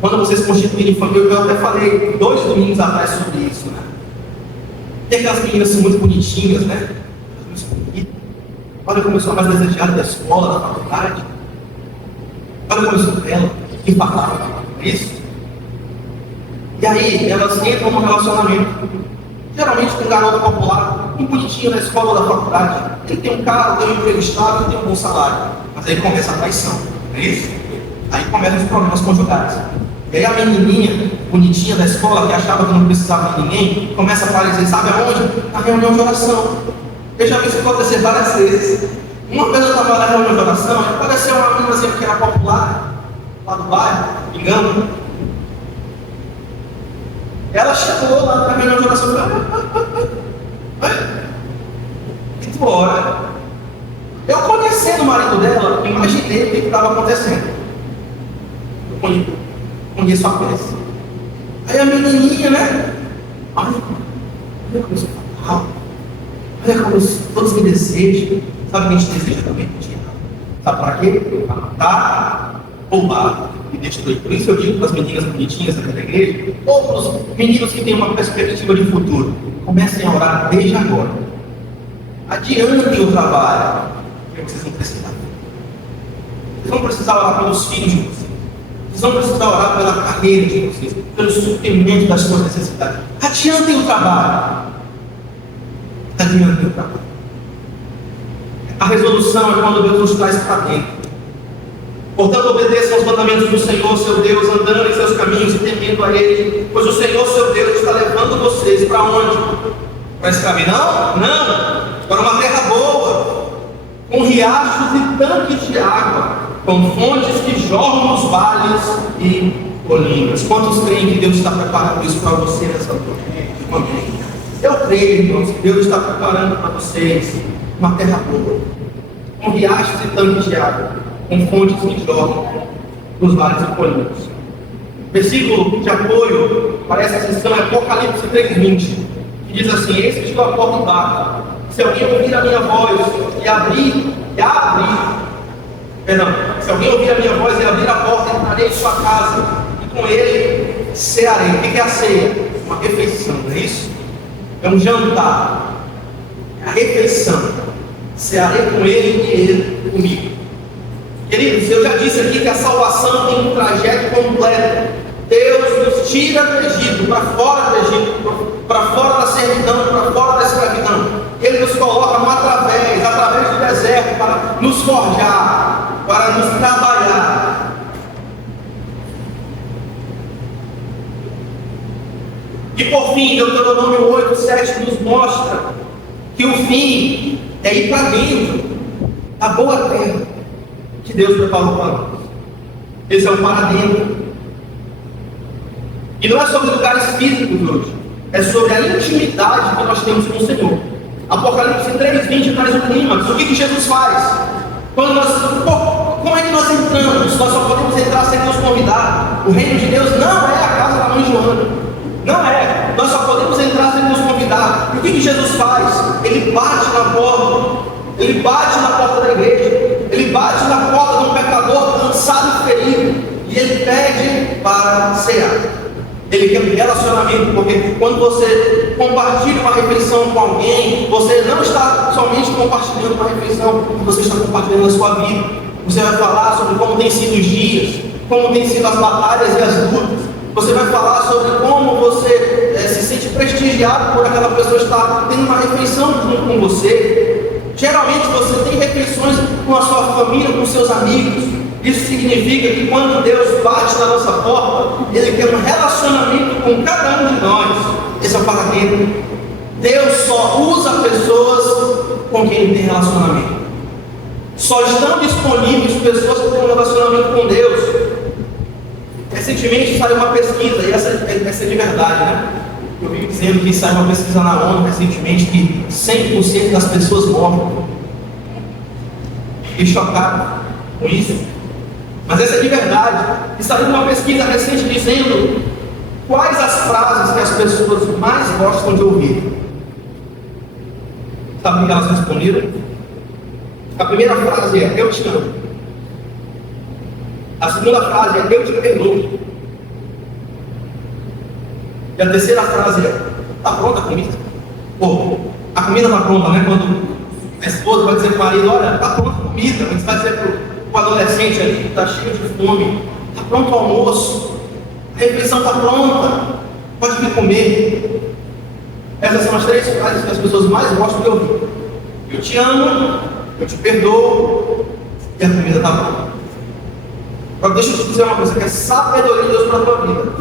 Quando vocês constituírem família, eu até falei 2 domingos atrás sobre isso, né? Tem aquelas meninas são muito bonitinhas, né? Olha como eu sou mais desejada da escola, da faculdade. Olha como eu sou bela, impacável. É isso? E aí, elas entram no relacionamento. Geralmente com um garoto popular, um bonitinho na escola ou da faculdade. Ele tem um carro, tem um emprego estável, tem um bom salário. Mas aí começa a traição. Não é isso? Aí começam os problemas conjugais. E aí a menininha bonitinha da escola, que achava que não precisava de ninguém, começa a aparecer, sabe aonde? Na reunião de oração. Eu já vi isso acontecer várias vezes. Uma vez eu estava na reunião de oração, apareceu uma menina assim, que era popular, lá do bairro, pingando. Ela chegou lá na reunião de oração e falou: e tu ora? Eu conhecendo o marido dela, imaginei o que estava acontecendo. Eu conheço a peça. Aí a menininha, né? Olha como eu sou fatal. Olha como todos me desejam. Sabe o que a gente deseja também? Sabe para quê? Para matar, roubar e destruir. Por isso eu digo para as meninas bonitinhas aqui da igreja, ou para os meninos que têm uma perspectiva de futuro, comecem a orar desde agora. Adiantem o trabalho, porque vocês vão precisar. Vocês vão precisar orar pelos filhos de vocês. Vocês vão precisar orar pela carreira de vocês, pelo suprimento das suas necessidades. Adiantem o trabalho. Adiantem o trabalho. A resolução é quando Deus nos traz para dentro. Portanto, obedeçam aos mandamentos do Senhor, seu Deus, andando em seus caminhos e temendo a Ele, pois o Senhor, seu Deus, está levando vocês para onde? Para a escravidão? Não! Para uma terra boa, com riachos e tanques de água, com fontes que jorram nos vales e colinas. Quantos creem que Deus está preparando isso para você nessa noite? Eu creio, irmãos, que Deus está preparando para vocês uma terra boa, com riachos e tanques de água, com fontes que jorram nos vales e colinas. Versículo de apoio para essa sessão é Apocalipse 3:20, que diz assim: eis que estou à porta e bato. Se alguém ouvir a minha voz e abrir, se alguém ouvir a minha voz e abrir a porta, entrarei em sua casa e com ele cearei. O que é a ceia? Uma refeição, não é isso? É um jantar, é a refeição. Cearei com ele e ele comigo. Queridos, eu já disse aqui que a salvação tem um trajeto completo. Deus nos tira do Egito, para fora do Egito, para fora da servidão, para fora da escravidão. Ele nos coloca através do deserto, para nos forjar, para nos trabalhar. E por fim, Deuteronômio 8:7 nos mostra que o fim é ir para dentro da boa terra que Deus preparou para nós. Esse é o para dentro. E não é sobre lugares físicos hoje, é sobre a intimidade que nós temos com o Senhor. Apocalipse 3:20 traz um clímax. O que Jesus faz? Como é que nós entramos? Nós só podemos entrar sem nos convidar. O reino de Deus não é a casa da mãe Joana. Não é. Nós só podemos entrar sem nos convidar. E o que Jesus faz? Ele bate na porta. Ele bate na porta da igreja. Ele bate na porta de um pecador cansado e ferido. E ele pede para cear. Ele quer um relacionamento, porque quando você compartilha uma refeição com alguém, você não está somente compartilhando uma refeição, você está compartilhando a sua vida. Você vai falar sobre como tem sido os dias, como tem sido as batalhas e as lutas. Você vai falar sobre como você se sente prestigiado por aquela pessoa estar tendo uma refeição junto com você. Geralmente você tem refeições com a sua família, com seus amigos. Isso significa que quando Deus bate na nossa porta, Ele quer um relacionamento com cada um de nós. Esse é o para dentro. Deus só usa pessoas com quem Ele tem relacionamento. Só estão disponíveis pessoas que têm um relacionamento com Deus. Recentemente saiu uma pesquisa, e essa é de verdade, né? Eu vi dizendo que saiu uma pesquisa na ONU recentemente que 100% das pessoas morrem. Fiquei chocado com isso. Mas essa é de verdade. E saiu uma pesquisa recente dizendo quais as frases que as pessoas mais gostam de ouvir. Sabe o que elas responderam? A primeira frase é: eu te amo. A segunda frase é: eu te perdoo. E a terceira frase é: está pronta a comida? Pô, a comida está pronta, né? Quando a esposa vai dizer para o marido: olha, está pronta a comida. Mas vai dizer para o adolescente ali que está cheio de fome: está pronto o almoço, a refeição está pronta, pode vir comer. Essas são as três frases que as pessoas mais gostam de ouvir: eu te amo, eu te perdoo e a comida está pronta. Agora deixa eu te dizer uma coisa, que é sabedoria de Deus para a tua vida.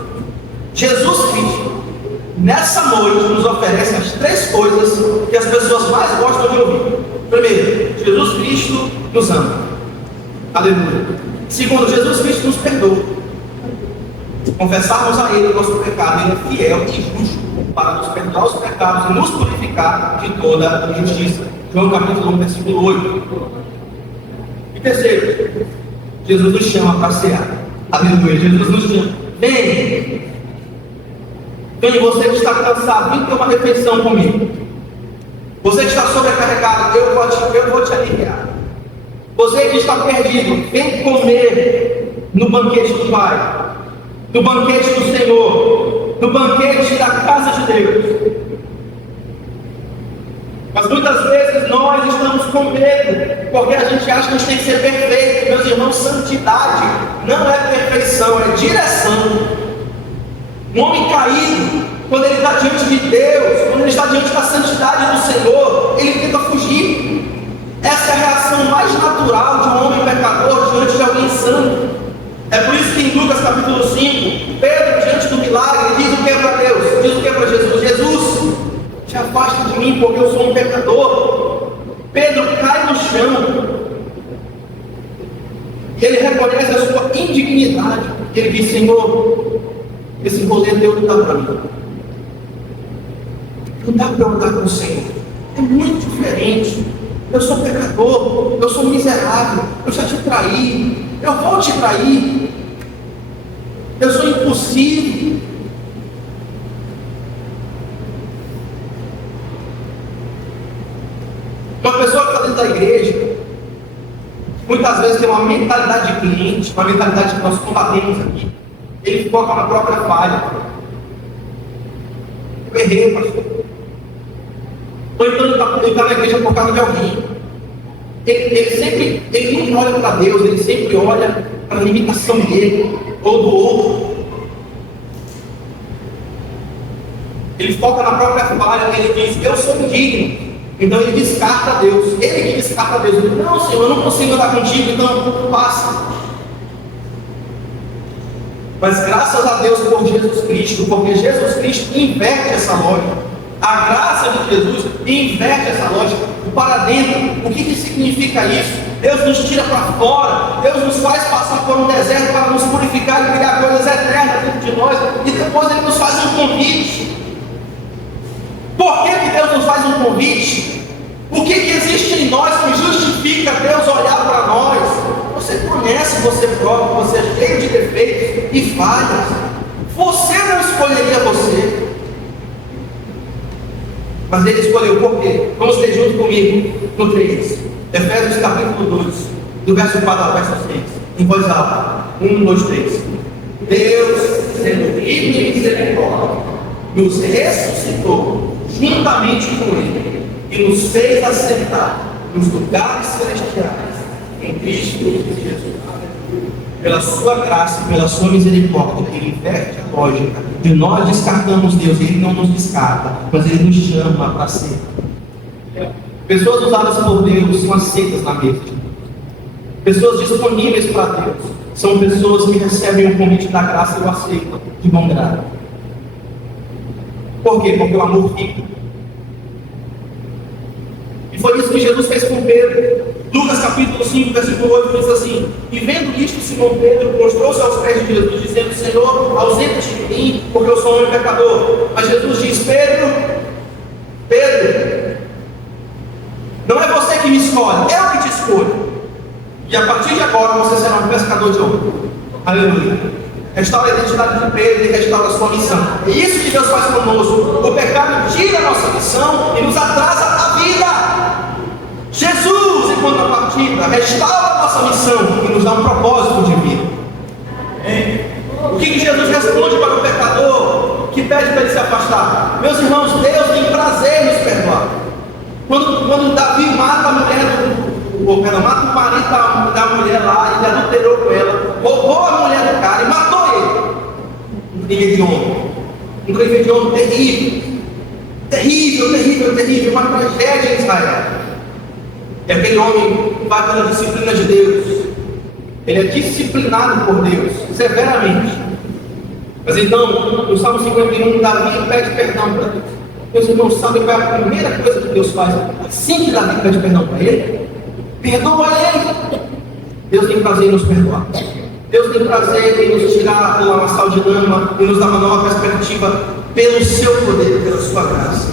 Jesus Cristo, nessa noite, nos oferece as três coisas que as pessoas mais gostam de ouvir. Primeiro, Jesus Cristo nos ama. Aleluia. Segundo, Jesus Cristo nos perdoa. confessarmos a Ele o nosso pecado, Ele é fiel e justo para nos perdoar os pecados e nos purificar de toda injustiça. João capítulo 1, versículo 8. E terceiro, Jesus nos chama para cear. Aleluia, Jesus nos chama. Vem, você que está cansado, vem ter uma refeição comigo. Você que está sobrecarregado, eu vou te aliviar. Você que está perdido, vem comer no banquete do Pai, no banquete do Senhor, no banquete da casa de Deus. Mas muitas vezes nós estamos com medo, porque a gente acha que a gente tem que ser perfeito. Meus irmãos, santidade não é perfeição, é direção. Um homem caído, quando ele está diante de Deus, quando ele está diante da santidade do Senhor, ele tenta fugir. Essa é a reação mais natural de um homem pecador diante de alguém santo. É por isso que em Lucas capítulo 5, Pedro, diante do milagre, diz o que para Deus? Diz o que para Jesus? Jesus, te afasta de mim, porque eu sou um pecador. Pedro cai no chão. E ele reconhece a sua indignidade. E ele diz: Senhor, esse rolê Deus não dá para mim. Não dá para andar com o Senhor. É muito diferente. Eu sou pecador, eu sou miserável, eu já te traí, eu vou te trair, eu sou impulsivo. Uma pessoa que está dentro da igreja, muitas vezes tem uma mentalidade de cliente, uma mentalidade que nós combatemos aqui. Ele foca na própria falha. Eu errei, pastor. Ou então ele está na igreja por causa de alguém. Ele não olha para Deus, ele sempre olha para a limitação dele ou do outro. Ele foca na própria falha, ele diz: eu sou indigno. Então ele descarta Deus. Ele que descarta Deus. Ele diz: não, Senhor, eu não consigo andar contigo, então passa. Mas graças a Deus por Jesus Cristo, porque Jesus Cristo inverte essa lógica. A graça de Jesus inverte essa lógica para dentro. O que significa isso? Deus nos tira para fora, Deus nos faz passar por um deserto para nos purificar e criar coisas eternas dentro de nós, e depois Ele nos faz um convite. Por que Deus nos faz um convite? O que existe em nós que justifica Deus olhar para nós? Você conhece você próprio, você é cheio de defeitos e falhas. Você não escolheria você. Mas Ele escolheu por quê? Vamos ler junto comigo no 3. Efésios capítulo 2, do verso 4 ao verso 6. Em voz alta. 1, 2, 3. Deus, sendo rico em misericórdia, nos ressuscitou juntamente com Ele e nos fez assentar nos lugares celestiais em Cristo Jesus. Pela sua graça e pela sua misericórdia, Ele inverte a lógica de nós descartamos Deus, e Ele não nos descarta, mas Ele nos chama para ser. Pessoas usadas por Deus são aceitas na mesa. Pessoas disponíveis para Deus são pessoas que recebem o convite da graça e o aceitam de bom grado. Por quê? Porque o amor fica. E foi isso que Jesus fez com Pedro. Lucas capítulo 5, versículo 8 diz assim: e vendo isto, Simão Pedro prostrou-se aos pés de Jesus, dizendo: Senhor, ausenta-te de mim, porque eu sou um homem pecador. Mas Jesus diz: Pedro, não é você que me escolhe, eu que te escolho. E a partir de agora você será um pescador de homem. Aleluia. Restaura a identidade de Pedro e restaura a sua missão. É isso que Deus faz conosco. O pecado tira a nossa missão e nos atrasa a vida. Jesus, em contrapartida, restaura a nossa missão e nos dá um propósito de vida. O que Jesus responde para o pecador que pede para ele se afastar? Meus irmãos, Deus tem prazer em nos perdoar. Quando Davi mata a mulher mata o marido da mulher lá, ele adulterou com ela, roubou a mulher do cara e matou ele. Um crime de honra. Um crime de honra terrível, uma tragédia em Israel. E aquele homem vai pela disciplina de Deus. Ele é disciplinado por Deus, severamente. Mas então, no Salmo 51, Davi pede perdão para Deus. Meus irmãos, sabem qual é a primeira coisa que Deus faz assim que Davi pede perdão para ele? Perdoa ele. Deus tem prazer em nos perdoar. Deus tem prazer em nos tirar do lamaçal de lama e nos dar uma nova perspectiva pelo seu poder, pela sua graça.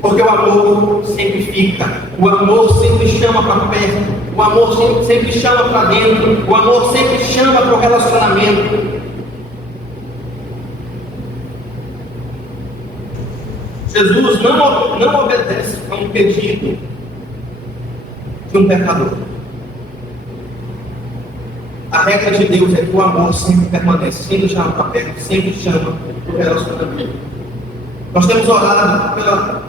Porque o amor sempre fica, o amor sempre chama para perto, o amor sempre chama para dentro, o amor sempre chama para o relacionamento. Jesus não obedece a um pedido de um pecador. A regra de Deus é que o amor sempre permanece, sempre chama para perto, sempre chama para o relacionamento. Nós temos orado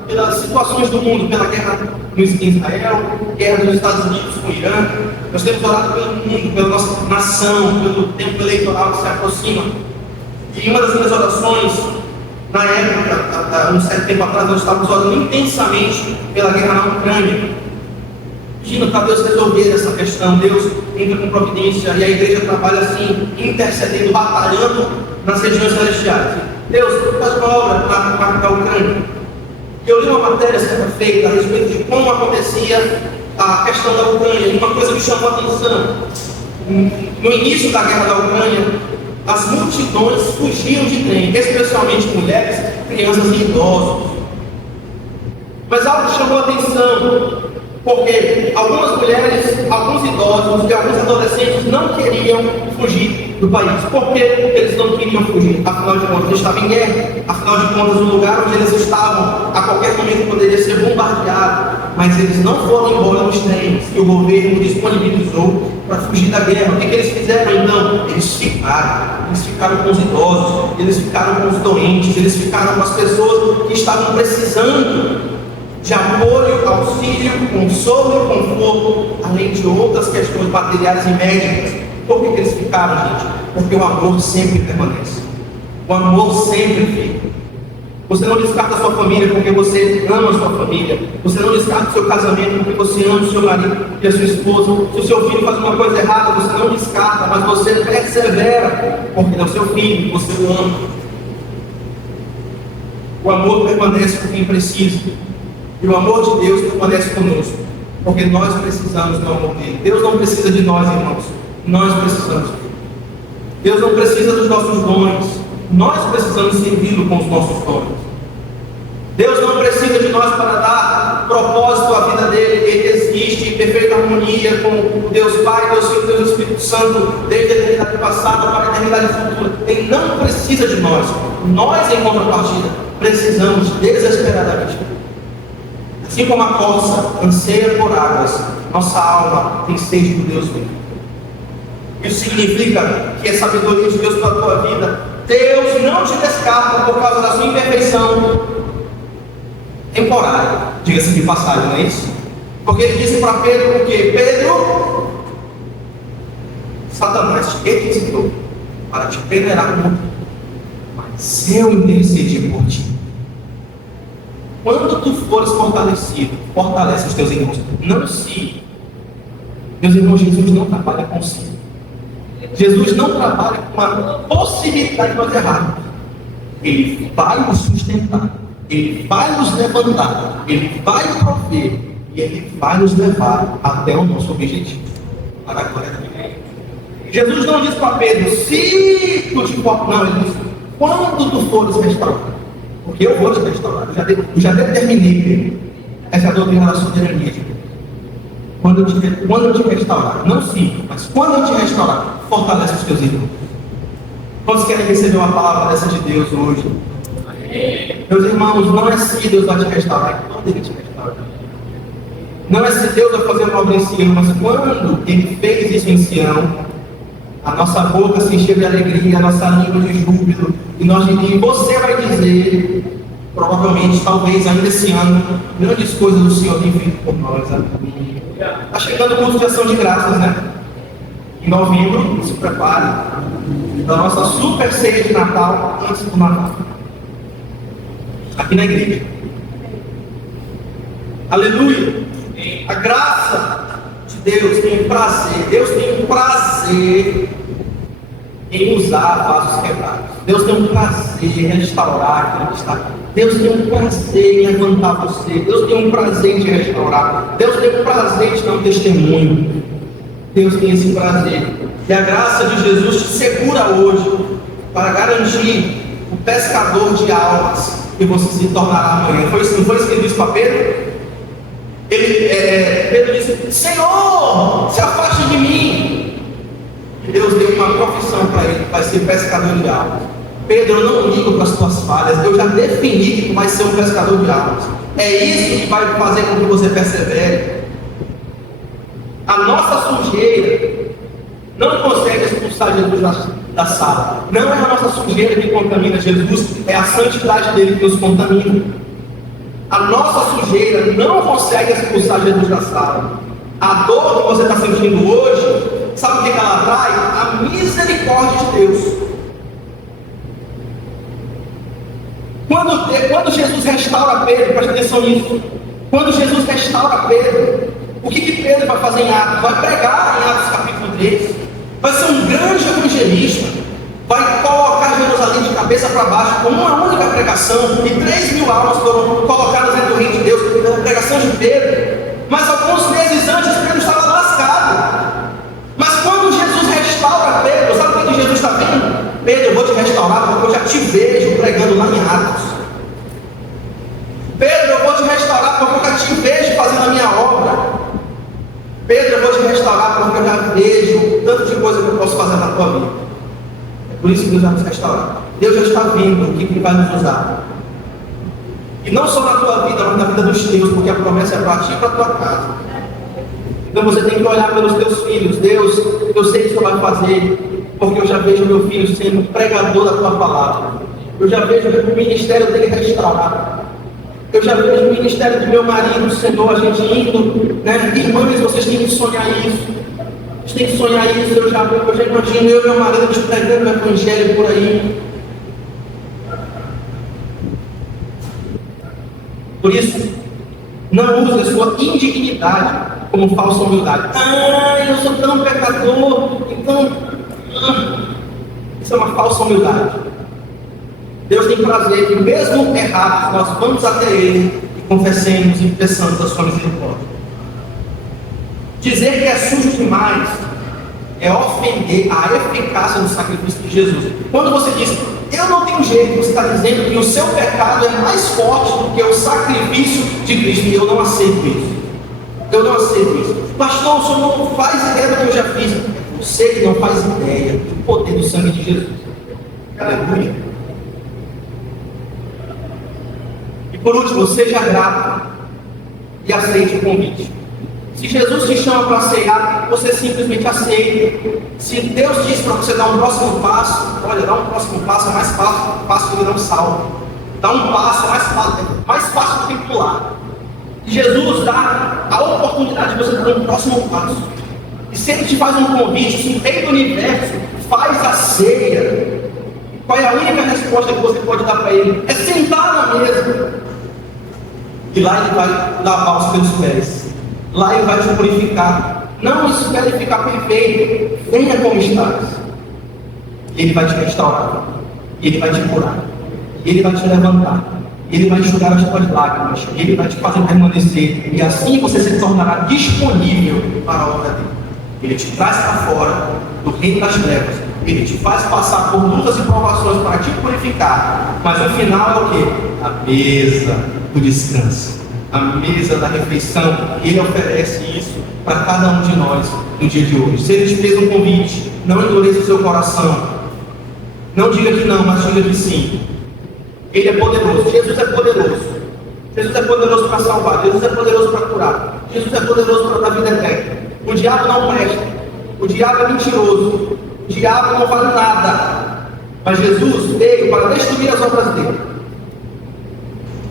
pelas situações do mundo, pela guerra em Israel, guerra dos Estados Unidos com o Irã. Nós temos orado pelo mundo, pela nossa nação, pelo tempo eleitoral que se aproxima. E uma das minhas orações, na época, um certo tempo atrás, nós estávamos orando intensamente pela guerra na Ucrânia, pedindo para Deus resolver essa questão. Deus entra com providência e a igreja trabalha assim, intercedendo, batalhando nas regiões celestiais. Deus faz uma obra na Ucrânia. Eu li uma matéria certa feita a respeito de como acontecia a questão da Ucrânia, e uma coisa me chamou a atenção. No início da guerra da Ucrânia, as multidões fugiam de trem, especialmente mulheres, crianças e idosos. Mas algo chamou a atenção, porque algumas mulheres, alguns idosos e alguns adolescentes não queriam fugir do país. Por que eles não queriam fugir? Afinal de contas, eles estavam em guerra. Afinal de contas, o lugar onde eles estavam, a qualquer momento poderia ser bombardeado. Mas eles não foram embora nos trens que o governo disponibilizou para fugir da guerra. O que eles fizeram então? Eles ficaram com os idosos, eles ficaram com os doentes, eles ficaram com as pessoas que estavam precisando de apoio, auxílio, consolo e conforto, além de outras questões materiais e médicas. Por que eles ficaram, gente? Porque o amor sempre permanece. O amor sempre fica. Você não descarta a sua família porque você ama a sua família. Você não descarta o seu casamento porque você ama o seu marido e a sua esposa. Se o seu filho faz uma coisa errada, você não descarta, mas você persevera, porque é o seu filho, você o ama. O amor permanece por quem precisa. E o amor de Deus permanece conosco, porque nós precisamos do amor dele. Deus não precisa de nós, irmãos. Nós precisamos dele. Deus não precisa dos nossos dons. Nós precisamos servi-lo com os nossos dons. Deus não precisa de nós para dar propósito à vida dele. Ele existe em perfeita harmonia com o Deus Pai, Deus Filho, Deus Espírito Santo, desde a eternidade passada para a eternidade futura. Ele não precisa de nós. Nós, em contrapartida, precisamos desesperadamente. Assim como a corça anseia por águas, nossa alma tem sede do Deus vivo. Isso significa que a sabedoria de Deus para a tua vida, Deus não te descarta por causa da sua imperfeição temporária, diga-se de passagem, não é isso? Porque ele disse para Pedro o quê? Pedro, Satanás te requisitou para te peneirar como mas eu intercedi por ti. Quando tu fores fortalecido, fortalece os teus irmãos. Não se. Meus irmãos, Jesus não trabalha com si. Jesus não trabalha com a possibilidade de nós errarmos. Ele vai nos sustentar. Ele vai nos levantar. Ele vai nos prover. E Ele vai nos levar até o nosso objetivo. Para a glória dele. Jesus não diz para Pedro, se tu te for... Não, ele diz, quando tu fores restaurado. Porque eu vou te restaurar. Eu já determinei essa doutrina da soberania de Deus. Quando eu te restaurar, não sim, mas quando eu te restaurar, fortalece os teus irmãos. Quantos querem receber uma palavra dessa de Deus hoje? Amém. Meus irmãos, não é se Deus vai te restaurar, é quando Ele te restaurar. Não é se Deus vai fazer uma obra em Sião, mas quando Ele fez isso em Sião, a nossa boca se encheu de alegria, a nossa língua de júbilo, e nós diríamos, você vai dizer, provavelmente, talvez ainda esse ano, grandes coisas do Senhor tem feito por nós. Está chegando o culto de ação de graças, né? Em novembro, se prepare, da nossa super ceia de Natal, antes do Natal, aqui na igreja. Aleluia! A graça de Deus tem prazer, Deus tem um prazer em usar vasos quebrados. Deus tem um prazer em restaurar quem está aqui. Deus tem um prazer em levantar você. Deus tem um prazer em te restaurar. Deus tem um prazer em te dar um testemunho. Deus tem esse prazer. E a graça de Jesus te segura hoje para garantir o pescador de almas que você se tornará amanhã. Não foi isso que ele disse para Pedro? Pedro disse: Senhor, se afaste de mim. E Deus deu uma profissão para ele: vai ser pescador de almas. Pedro, eu não ligo para as tuas falhas, eu já defini que tu vai ser um pescador de almas. É isso que vai fazer com que você persevere. A nossa sujeira não consegue expulsar Jesus da sala. Não é a nossa sujeira que contamina Jesus, é a santidade dele que nos contamina. A nossa sujeira não consegue expulsar Jesus da sala. A dor que você está sentindo hoje, sabe o que ela atrai? A misericórdia de Deus. Quando Jesus restaura Pedro, presta atenção nisso. Quando Jesus restaura Pedro, o que Pedro vai fazer em Atos? Vai pregar em Atos capítulo 3. Vai ser um grande evangelista. Vai colocar Jerusalém de cabeça para baixo com uma única pregação. E 3.000 almas foram colocadas dentro do reino de Deus pela pregação de Pedro. Mas alguns meses antes, Pedro estava lascado. Mas quando Jesus restaura Pedro, sabe o que Jesus está vendo? Pedro, eu vou te restaurar porque eu já te vejo pregando lá em Atos. Pedro, eu vou te restaurar porque eu já te vejo fazendo a minha obra. Pedro, eu vou te restaurar porque eu já vejo tanto de coisa que eu posso fazer na tua vida. É por isso que Deus vai nos restaurar. Deus já está vendo o que Ele vai nos usar. E não só na tua vida, mas na vida dos teus, porque a promessa é para ti e para a tua casa. Então você tem que olhar pelos teus filhos. Deus, eu sei o que você vai fazer, porque eu já vejo meu filho sendo pregador da tua palavra. Eu já vejo o ministério dele restaurado. Eu já vejo o ministério do meu marido, Senhor, a gente indo, né? Irmãs, vocês têm que sonhar isso. Vocês têm que sonhar isso. Eu já imagino eu e meu marido pregando o evangelho por aí. Por isso, não use a sua indignidade como falsa humildade. Eu sou tão pecador, então... Isso é uma falsa humildade. Deus tem prazer que, mesmo errados, nós vamos até Ele e confessemos e peçamos a sua misericórdia. Dizer que é sujo demais é ofender a eficácia do sacrifício de Jesus. Quando você diz, eu não tenho jeito, você está dizendo que o seu pecado é mais forte do que o sacrifício de Cristo. E eu não aceito isso. Eu não aceito isso. Pastor, o senhor não faz ideia do que eu já fiz. É você que não faz ideia do poder do sangue de Jesus. Aleluia. E por último, seja grato e aceite o convite. Se Jesus te chama para ceiar, você simplesmente aceita. Se Deus diz para você dar um próximo passo, olha, dar um próximo passo é mais fácil que ele não salva. Dar um passo é mais fácil do que pular. E Jesus dá a oportunidade de você dar um próximo passo. E se Ele te faz um convite, se o Rei do Universo faz a ceia, qual é a única resposta que você pode dar para Ele? É sentar na mesa. E lá Ele vai lavar os teus pés. Lá Ele vai te purificar. Não espere ficar perfeito. Venha como estás. Ele vai te restaurar. Ele vai te curar. Ele vai te levantar. Ele vai enxugar as tuas lágrimas. Ele vai te fazer permanecer. E assim você se tornará disponível para a obra dele. Ele te traz para fora do reino das trevas. Ele te faz passar por lutas e provações para te purificar. Mas no final é o quê? A mesa do descanso. A mesa da refeição. Ele oferece isso para cada um de nós no dia de hoje. Se Ele te fez um convite, não endureça o seu coração. Não diga que não, mas diga que sim. Ele é poderoso. Jesus é poderoso. Jesus é poderoso para salvar. Jesus é poderoso para curar. Jesus é poderoso para dar vida eterna. O diabo não presta. O diabo é mentiroso. O diabo não vale nada. Mas Jesus veio para destruir as obras dele,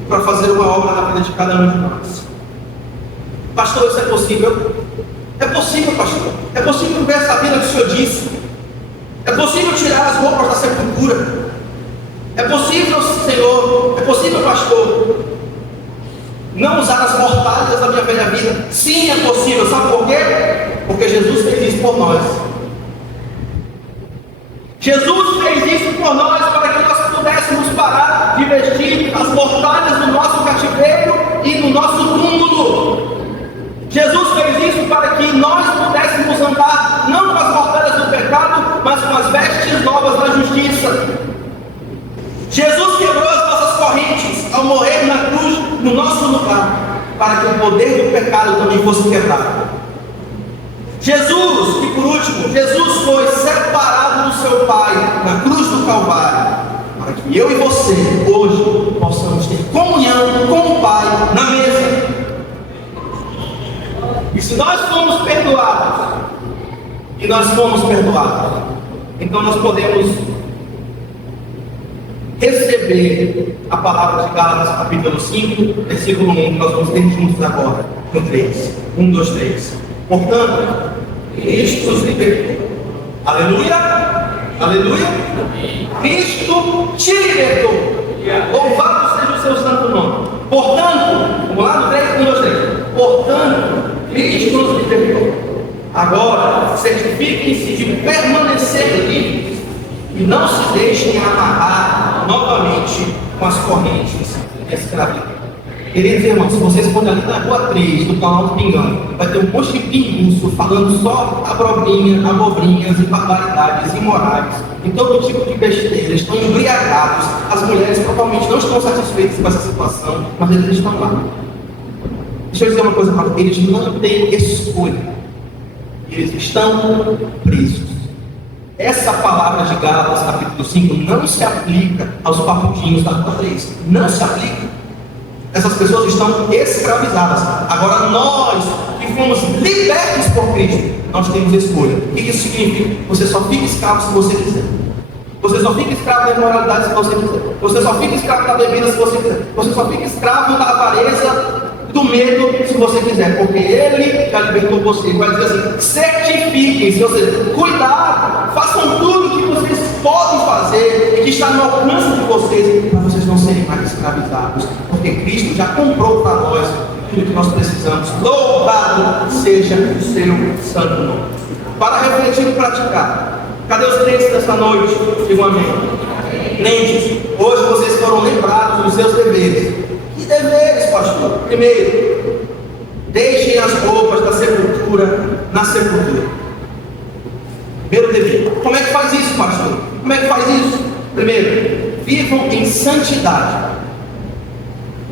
para fazer uma obra na vida de cada um de nós. Pastor, isso é possível? É possível, pastor. É possível ver essa vida que o Senhor disse. É possível tirar as roupas da sepultura. É possível, Senhor. É possível, pastor, não usar as mortalhas da minha velha vida. Sim, é possível. Sabe por quê? Porque Jesus fez isso por nós. Jesus fez isso por nós para que nós pudéssemos parar de vestir as mortalhas do nosso cativeiro e do nosso túmulo. Jesus fez isso para que nós pudéssemos andar justiça. Jesus quebrou as nossas correntes ao morrer na cruz no nosso lugar, para que o poder do pecado também fosse quebrado. Jesus, e por último, Jesus foi separado do seu Pai na cruz do Calvário, para que eu e você, hoje, possamos ter comunhão com o Pai na mesa. E se nós fomos perdoados, então nós podemos receber a palavra de Gálatas, capítulo 5, versículo 1, que nós vamos ter juntos agora, no 3. 1, 2, 3. Portanto, Cristo nos libertou. Aleluia! Aleluia! Cristo te libertou. Louvado seja o seu santo nome. Portanto, vamos lá no 3, 1, 2, 3. Portanto, Cristo nos libertou. Agora, certifiquem-se de permanecer livres e não se deixem amarrar novamente com as correntes da escravidão. Queridos irmãos, se vocês forem ali na rua 3 do canal do Pingão, vai ter um monte de pinguço falando só abobrinhas e barbaridades imorais, em todo tipo de besteira, estão embriagados. As mulheres provavelmente não estão satisfeitas com essa situação, mas eles estão lá. Deixa eu dizer uma coisa para eles: não têm escolha, eles estão presos. Essa palavra de Gálatas, capítulo 5, não se aplica aos papudinhos da rua 3. Não se aplica. Essas pessoas estão escravizadas. Agora nós, que fomos libertos por Cristo, nós temos escolha. O que isso significa? Você só fica escravo se você quiser. Você só fica escravo da imoralidade se você quiser. Você só fica escravo da bebida se você quiser. Você só fica escravo da avareza, do medo, se você quiser, porque Ele já libertou você. Vai dizer assim: certifiquem-se, ou seja, cuidado, façam tudo o que vocês podem fazer e que está no alcance de vocês, para vocês não serem mais escravizados, porque Cristo já comprou para nós tudo que nós precisamos. Louvado seja o seu santo nome. Para refletir e praticar, cadê os crentes desta noite? Digam amém. Crentes, hoje vocês foram lembrados dos seus deveres. Que deveres, pastor? Primeiro, deixem as roupas da sepultura na sepultura. Primeiro dever. Como é que faz isso, pastor? Como é que faz isso? Primeiro, vivam em santidade.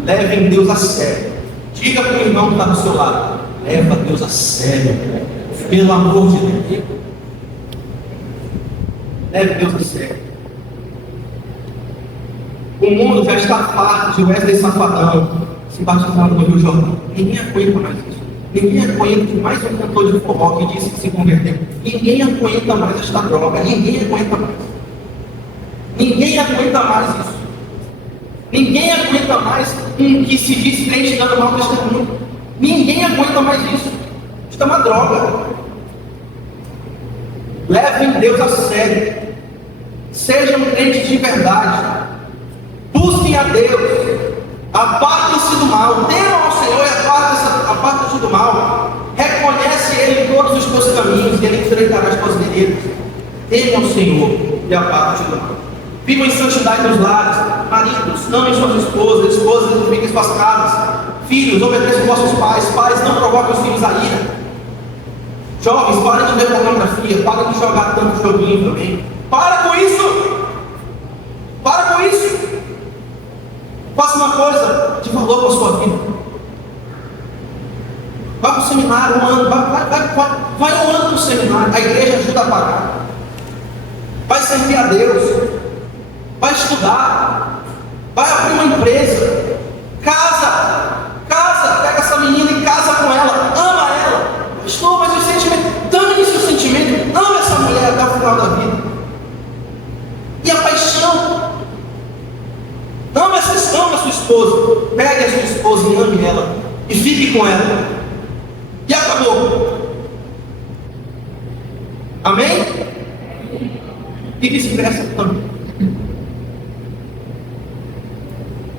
Levem Deus a sério. Diga para o irmão que está do seu lado: leva Deus a sério. Pelo amor de Deus. Leve Deus a sério. O mundo já está farto de Wesley Safadão se batizando no Rio Jordão. Ninguém aguenta mais isso. Ninguém aguenta mais um cantor de forró que disse que se converteu. Ninguém aguenta mais esta droga. Ninguém aguenta mais. Ninguém aguenta mais isso. Ninguém aguenta mais um que se diz crente dando mau testemunho. Ninguém aguenta mais isso. Isso é uma droga. Levem Deus a sério. Sejam crentes de verdade. Busquem a Deus, apartem-se do mal, temam ao Senhor e apartem-se do mal. Reconhece Ele em todos os teus caminhos e Ele enfrentará as tuas veredas. Temam ao Senhor e apartem-se do mal. Vivam em santidade nos lares. Maridos, amem suas esposas edifiquem suas casas. Filhos, obedeçam vossos pais. Pais, não provoquem os filhos a ira. Jovens, parem de ver pornografia, parem de jogar tanto joguinho também. Para com isso! Para com isso! Faça uma coisa de valor para a sua vida. Vai para o seminário um ano, vai um ano para o seminário, a igreja ajuda a pagar. Vai servir a Deus, vai estudar, vai abrir uma empresa, casa, pega essa menina e casa com ela, ama ela. Pastor, mas o sentimento, dane esse sentimento, ama essa mulher até o final da vida. E a paixão. Ama a sua esposa. Pegue a sua esposa e ame ela. E fique com ela. E acabou. Amém? E vice-versa também.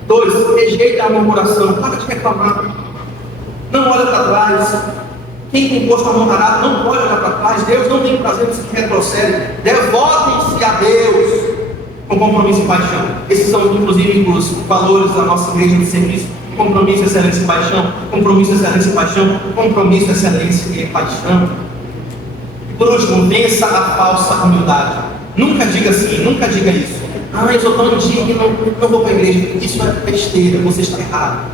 2. Rejeita a murmuração. Para de reclamar. Não olha para trás. Quem tem posto a mão arada não pode olhar para trás. Deus não tem prazer nisso que retrocede. Devotem-se a Deus com compromisso e paixão. Esses são inclusive os valores da nossa igreja de serviço: compromisso, excelência e paixão. Compromisso, excelência e paixão. Compromisso, excelência e paixão. E por último, vença a falsa humildade. Nunca diga assim, nunca diga isso. Ah, eu sou tão indigno, não vou para a igreja. Isso é besteira, você está errado.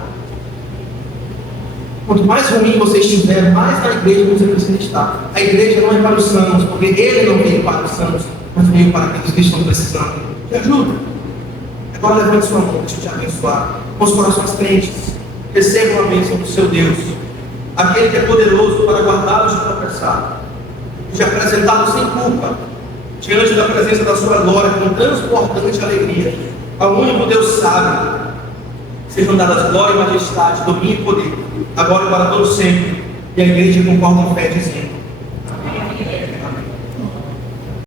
Quanto mais ruim você estiver, mais na igreja você precisa estar. A igreja não é para os santos, porque ele não veio para os santos, mas veio para aqueles que estão precisando de ajuda. Agora levante sua mão, deixa eu te abençoar. Com os corações crentes, recebam a bênção do seu Deus, aquele que é poderoso para guardá-los de tropeçar, de apresentá-los sem culpa, diante da presença da sua glória, com transbordante alegria. Ao único Deus sábio, sejam dadas glória e majestade, domínio e poder, agora e para todos sempre. E a igreja concorda em fé, dizendo: